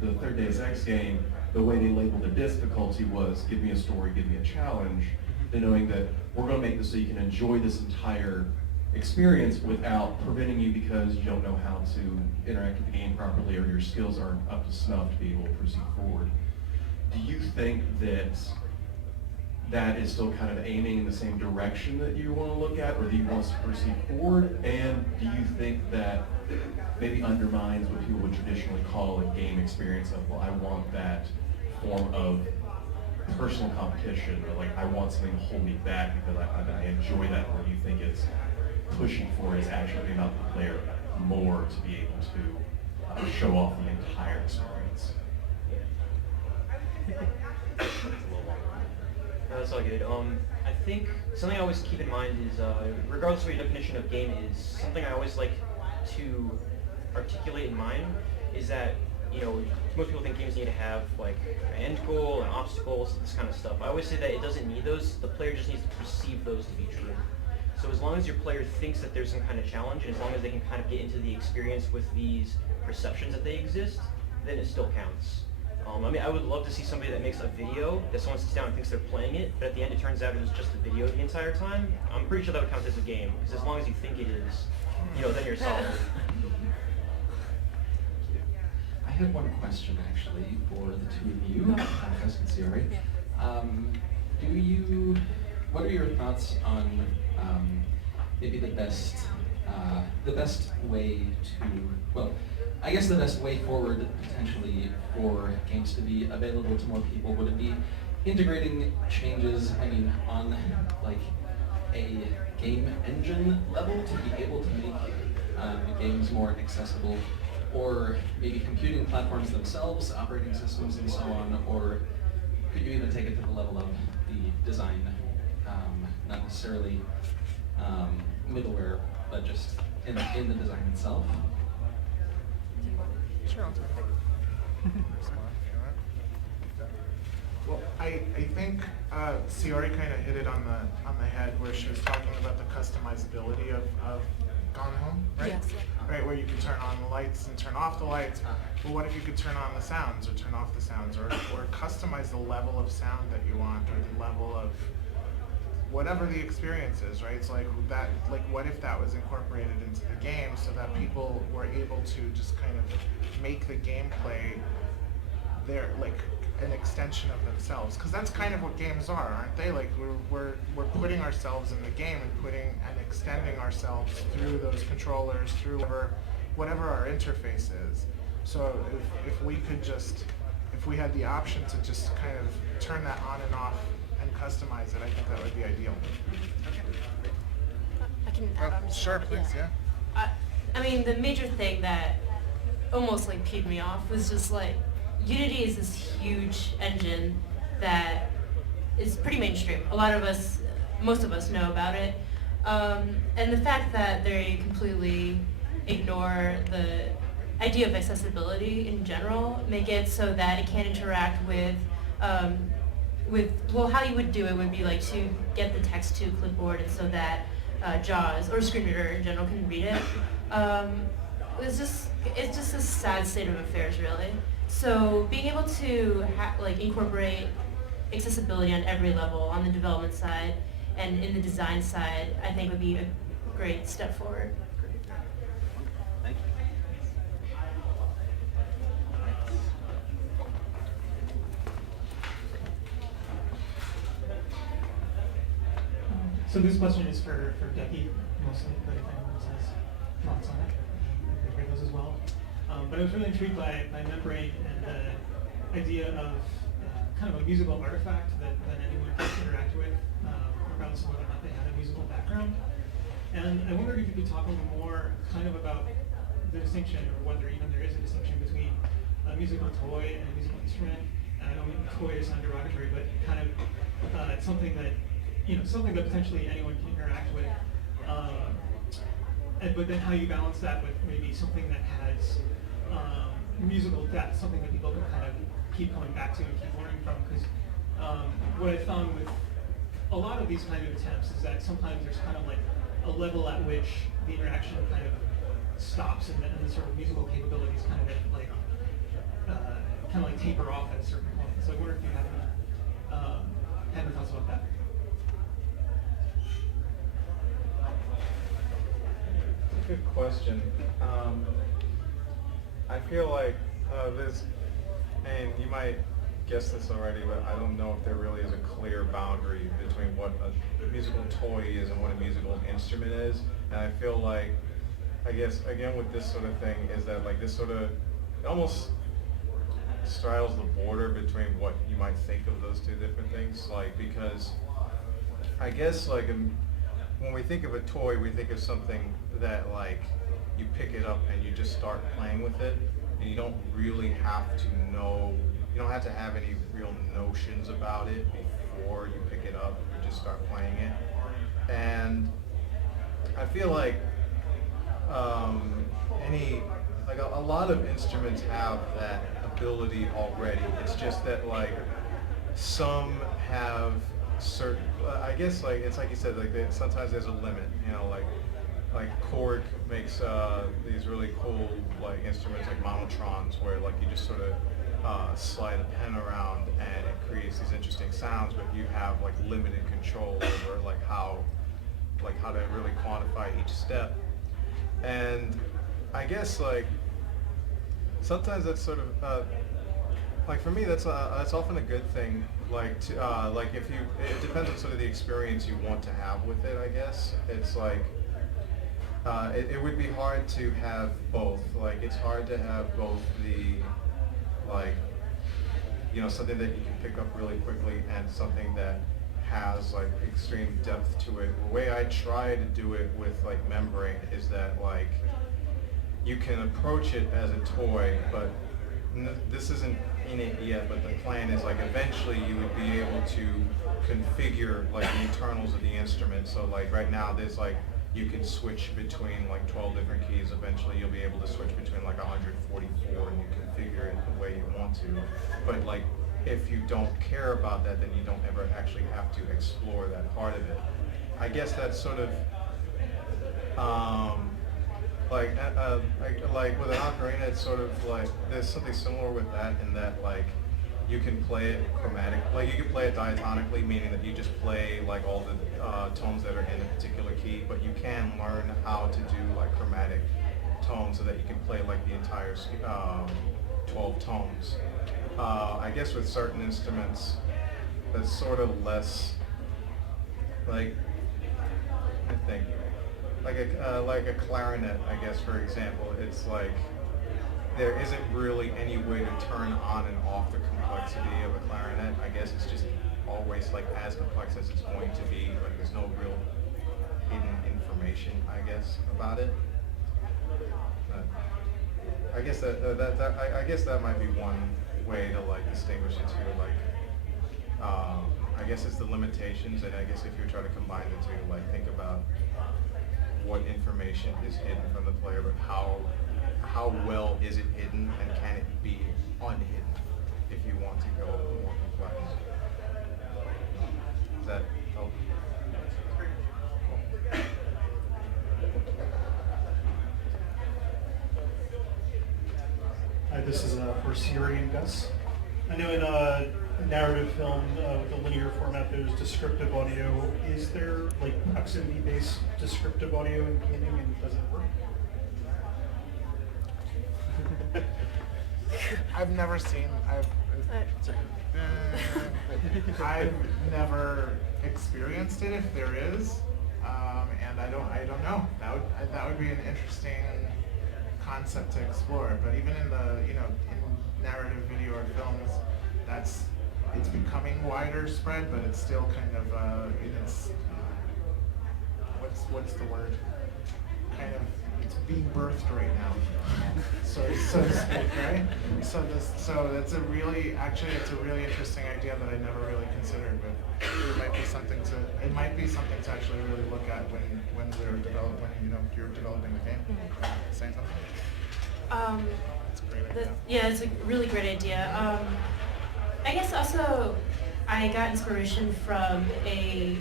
the Third Deus Ex game, the way they labeled the difficulty was give me a story, give me a challenge, and knowing that we're going to make this so you can enjoy this entire experience without preventing you because you don't know how to interact with the game properly or your skills aren't up to snuff to be able to proceed forward. Do you think that that is still kind of aiming in the same direction that you want to look at, or do you want us to proceed forward? And do you think that maybe undermines what people would traditionally call a game experience of, well, I want that form of personal competition, or like I want something to hold me back because I enjoy that, or do you think it's pushing for is actually about the player more to be able to show off the entire experience? No, that's all good. I think something I always keep in mind is, regardless of what your definition of game is, something I always like to articulate in mind is that, most people think games need to have like an end goal and obstacles, this kind of stuff. I always say that it doesn't need those. The player just needs to perceive those to be true. So as long as your player thinks that there's some kind of challenge, and as long as they can kind of get into the experience with these perceptions that they exist, then it still counts. I would love to see somebody that makes a video that someone sits down and thinks they're playing it, but at the end it turns out it was just a video the entire time. I'm pretty sure that would count as a game, because as long as you think it is, then you're solid. I had one question actually for the two of you, Gus and Seori. What are your thoughts on maybe the best way the best way forward potentially for games to be available to more people? Would it be integrating changes, on like a game engine level to be able to make games more accessible, or maybe computing platforms themselves, operating systems and so on, or could you even take it to the level of the design, not necessarily middleware, but just in the design itself? Sure. Well, I think Seori kind of hit it on the head where she was talking about the customizability of Gone Home, right? Yes. Right, where you can turn on the lights and turn off the lights. But what if you could turn on the sounds or turn off the sounds, or customize the level of sound that you want, or the level of whatever the experience is, right? It's like that. Like, what if that was incorporated into the game so that people were able to just kind of make the gameplay their like an extension of themselves? Because that's kind of what games are, aren't they? Like we're putting ourselves in the game and extending ourselves through those controllers, through whatever our interface is. So if we had the option to just kind of turn that on and off and customize it, I think that would be ideal. I can add on to Sure, that. please, yeah. The major thing that almost like peed me off was just like, Unity is this huge engine that is pretty mainstream. Most of us know about it. And the fact that they completely ignore the idea of accessibility in general, make it so that it can't interact with how you would do it would be like to get the text to clipboard, and so that JAWS or screen reader in general can read it. It's just a sad state of affairs, really. So being able to incorporate accessibility on every level, on the development side and in the design side, I think would be a great step forward. Thank you. So this question is for Decky mostly, but if anyone else has thoughts on it, I hear those as well. But I was really intrigued by membrane and the idea of kind of a musical artifact that anyone can interact with, regardless of whether or not they have a musical background. And I wondered if you could talk a little more kind of about the distinction, or whether even there is a distinction between a musical toy and a musical instrument. And I don't mean toy to sound derogatory, but kind of something that potentially anyone can interact with. But then how you balance that with maybe something that has musical depth, something that people can kind of keep coming back to and keep learning from. Because what I found with a lot of these kind of attempts is that sometimes there's kind of like a level at which the interaction kind of stops, and the sort of musical capabilities kind of taper off at a certain point. So I wonder if you have any thoughts about that. Good question. I feel like this, and you might guessed this already, but I don't know if there really is a clear boundary between what a musical toy is and what a musical instrument is. And I feel like, I guess, again, with this sort of thing, is that like this sort of, it almost straddles the border between what you might think of those two different things. Like, because I guess like when we think of a toy, we think of something that like you pick it up and you just start playing with it, and you don't really have to know, you don't have to have any real notions about it before you pick it up. You just start playing it. And I feel like a lot of instruments have that ability already. It's just that like some have certain, I guess like it's like you said, like sometimes there's a limit. You know, like Korg makes these really cool like instruments like monotrons, where like you just sort of slide a pen around and it creates these interesting sounds, but you have like limited control over like how to really quantify each step. And I guess like sometimes that's sort of like for me that's often a good thing. Like if you, it depends on sort of the experience you want to have with it. I guess it's like it would be hard to have both. Like it's hard to have both the like, you know, something that you can pick up really quickly and something that has like extreme depth to it. The way I try to do it with like Membrane is that like you can approach it as a toy, but this isn't in it yet, but the plan is like eventually you would be able to configure like the internals of the instrument. So like right now there's like, you can switch between like 12 different keys. Eventually you'll be able to switch between like 144 and you configure it the way you want to. But like if you don't care about that, then you don't ever actually have to explore that part of it. I guess that's sort of like with an ocarina, it's sort of like there's something similar with that in that like you can play it chromatic, like you can play it diatonically, meaning that you just play like all the tones that are in a particular key, but you can learn how to do like chromatic tones so that you can play like the entire 12 tones. I guess with certain instruments, that's sort of less, like, I think, like a clarinet, I guess, for example, it's like, there isn't really any way to turn on and off the complexity of a clarinet. I guess it's just always like as complex as it's going to be, like there's no real hidden information, I guess, about it. But I guess I guess that might be one way to like distinguish the two. Like, I guess it's the limitations, and I guess if you try to combine the two, like think about what information is hidden from the player, but how well is it hidden, and can it be unhidden if you want to go more complex? Does that help? Hi, this is for Seori and Gus. I know in a narrative film with a linear format there's descriptive audio. Is there like proximity-based descriptive audio in gaming, and does it work? I've never seen. I've never experienced it. If there is, and I don't know. That would be an interesting concept to explore. But even in the in narrative video or films, it's becoming wider spread, but it's still kind of in its what's the word? Kind of. It's being birthed right now, so to speak, right? So that's a really interesting idea that I never really considered, but it might be something to actually really look at when you're developing the game. Saying something? It's a great idea. Yeah, it's a really great idea. I guess also I got inspiration from a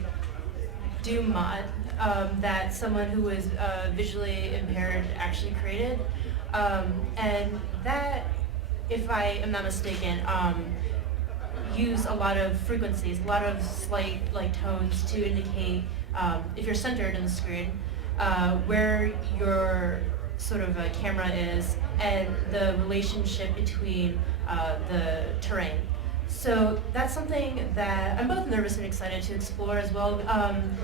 Doom mod that someone who was visually impaired actually created. And that, if I am not mistaken, use a lot of frequencies, a lot of slight like tones to indicate if you're centered in the screen, where your sort of camera is and the relationship between the terrain. So that's something that I'm both nervous and excited to explore as well.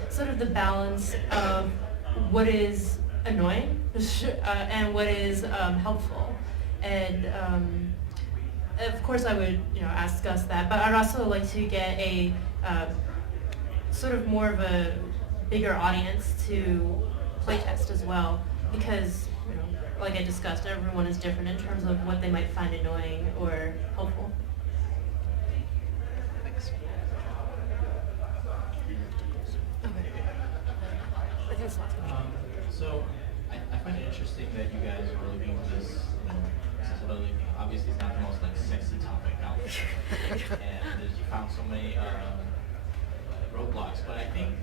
Sort of the balance of what is annoying and what is helpful. And of course I would ask Gus that, but I'd also like to get a sort of more of a bigger audience to playtest as well, because like I discussed, everyone is different in terms of what they might find annoying or helpful. So I find it interesting that you guys are looking at this, accessibility thing. Obviously, it's not the most sexy topic out there, and you found so many roadblocks. But I think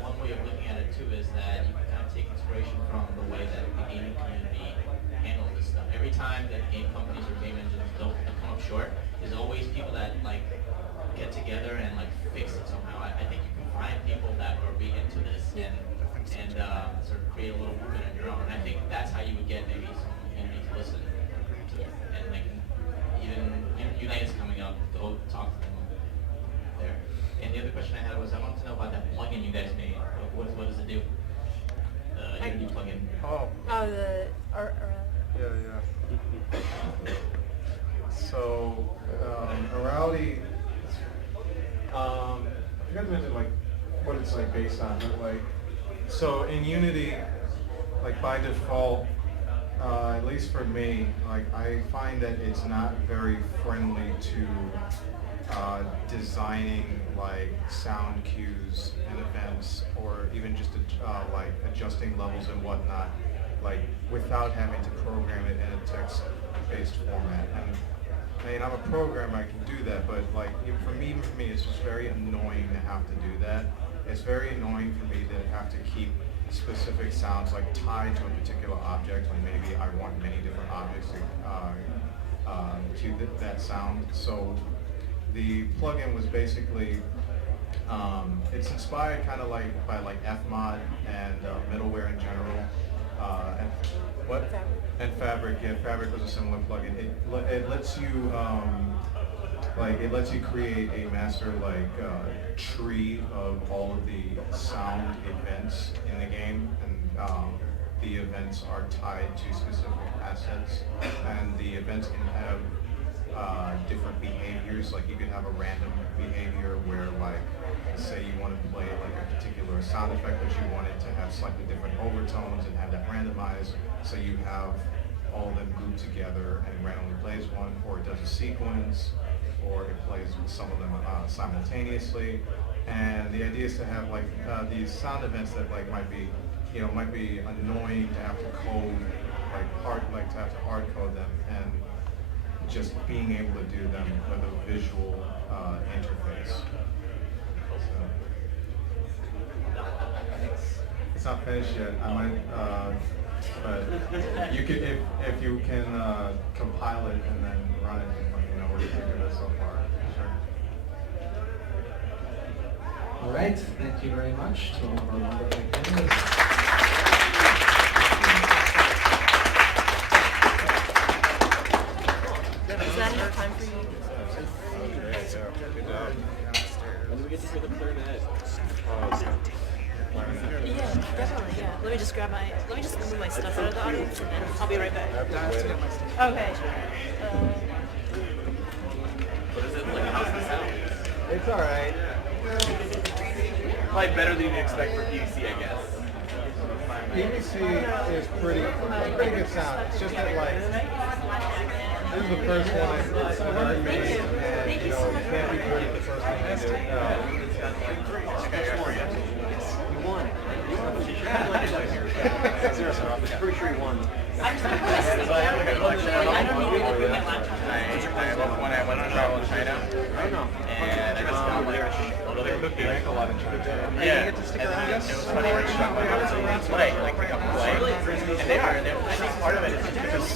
one way of looking at it too is that you can kind of take inspiration from the way that the gaming community handles this stuff. Every time that game companies or game engines don't come up short, there's always people that get together and fix it somehow. I think you can find people that will be into this and sort of create a little movement on your own. And I think that's how you would get maybe some community to listen to this. And even United's coming up, go talk to them there. And the other question I had was I wanted to know about that plugin you guys made. What does it do? The Unity plugin. Oh. The Yeah. So, orality, I forgot to mention what it's based on, but so in Unity, by default, at least for me, I find that it's not very friendly to designing sound cues and events, or even just adjusting levels and whatnot, without having to program it in a text-based format. And I mean, I'm a programmer, I can do that, but for me, it's just very annoying to have to do that. It's very annoying for me to have to keep specific sounds tied to a particular object when maybe I want many different objects to that sound. So the plugin was basically, it's inspired kind of by Fmod and middleware in general. And Fabric. Yeah, Fabric was a similar plugin. It lets you it lets you create a master tree of all of the sound events in the game, and the events are tied to specific assets, and the events can have different behaviors. You can have a random behavior where say you want to play a particular sound effect, but you want it to have slightly different overtones and have that randomized, so you have all of them grouped together and randomly plays one, or it does a sequence, or it plays some of them simultaneously. And the idea is to have these sound events that might be annoying to have to code, to have to hard code them, and just being able to do them with a visual interface. It's not finished yet. I might, but you could, if you can compile it and then run it, and let me know what you think of it so far. Sure. All right, thank you very much to all of our wonderful panelists. Is that enough time for you? When do we get to hear the clarinet? Yeah, definitely, yeah. Let me just move my stuff out of the audience, and then I'll be right back. Okay. What is it like? How's the sound? It's all right. Probably better than you'd expect for PVC, I guess. PVC is pretty good sound. It's just that this is the first one I've ever made, and you can't be good at the first one you do. You won. Pretty sure you won. I'm just going to I don't need to look at my laptop. I love one. I went on travel in China. I know. And I just found They make a lot of China. yeah. And it was funny. Play, pick up play. And they are. I think part of it is just because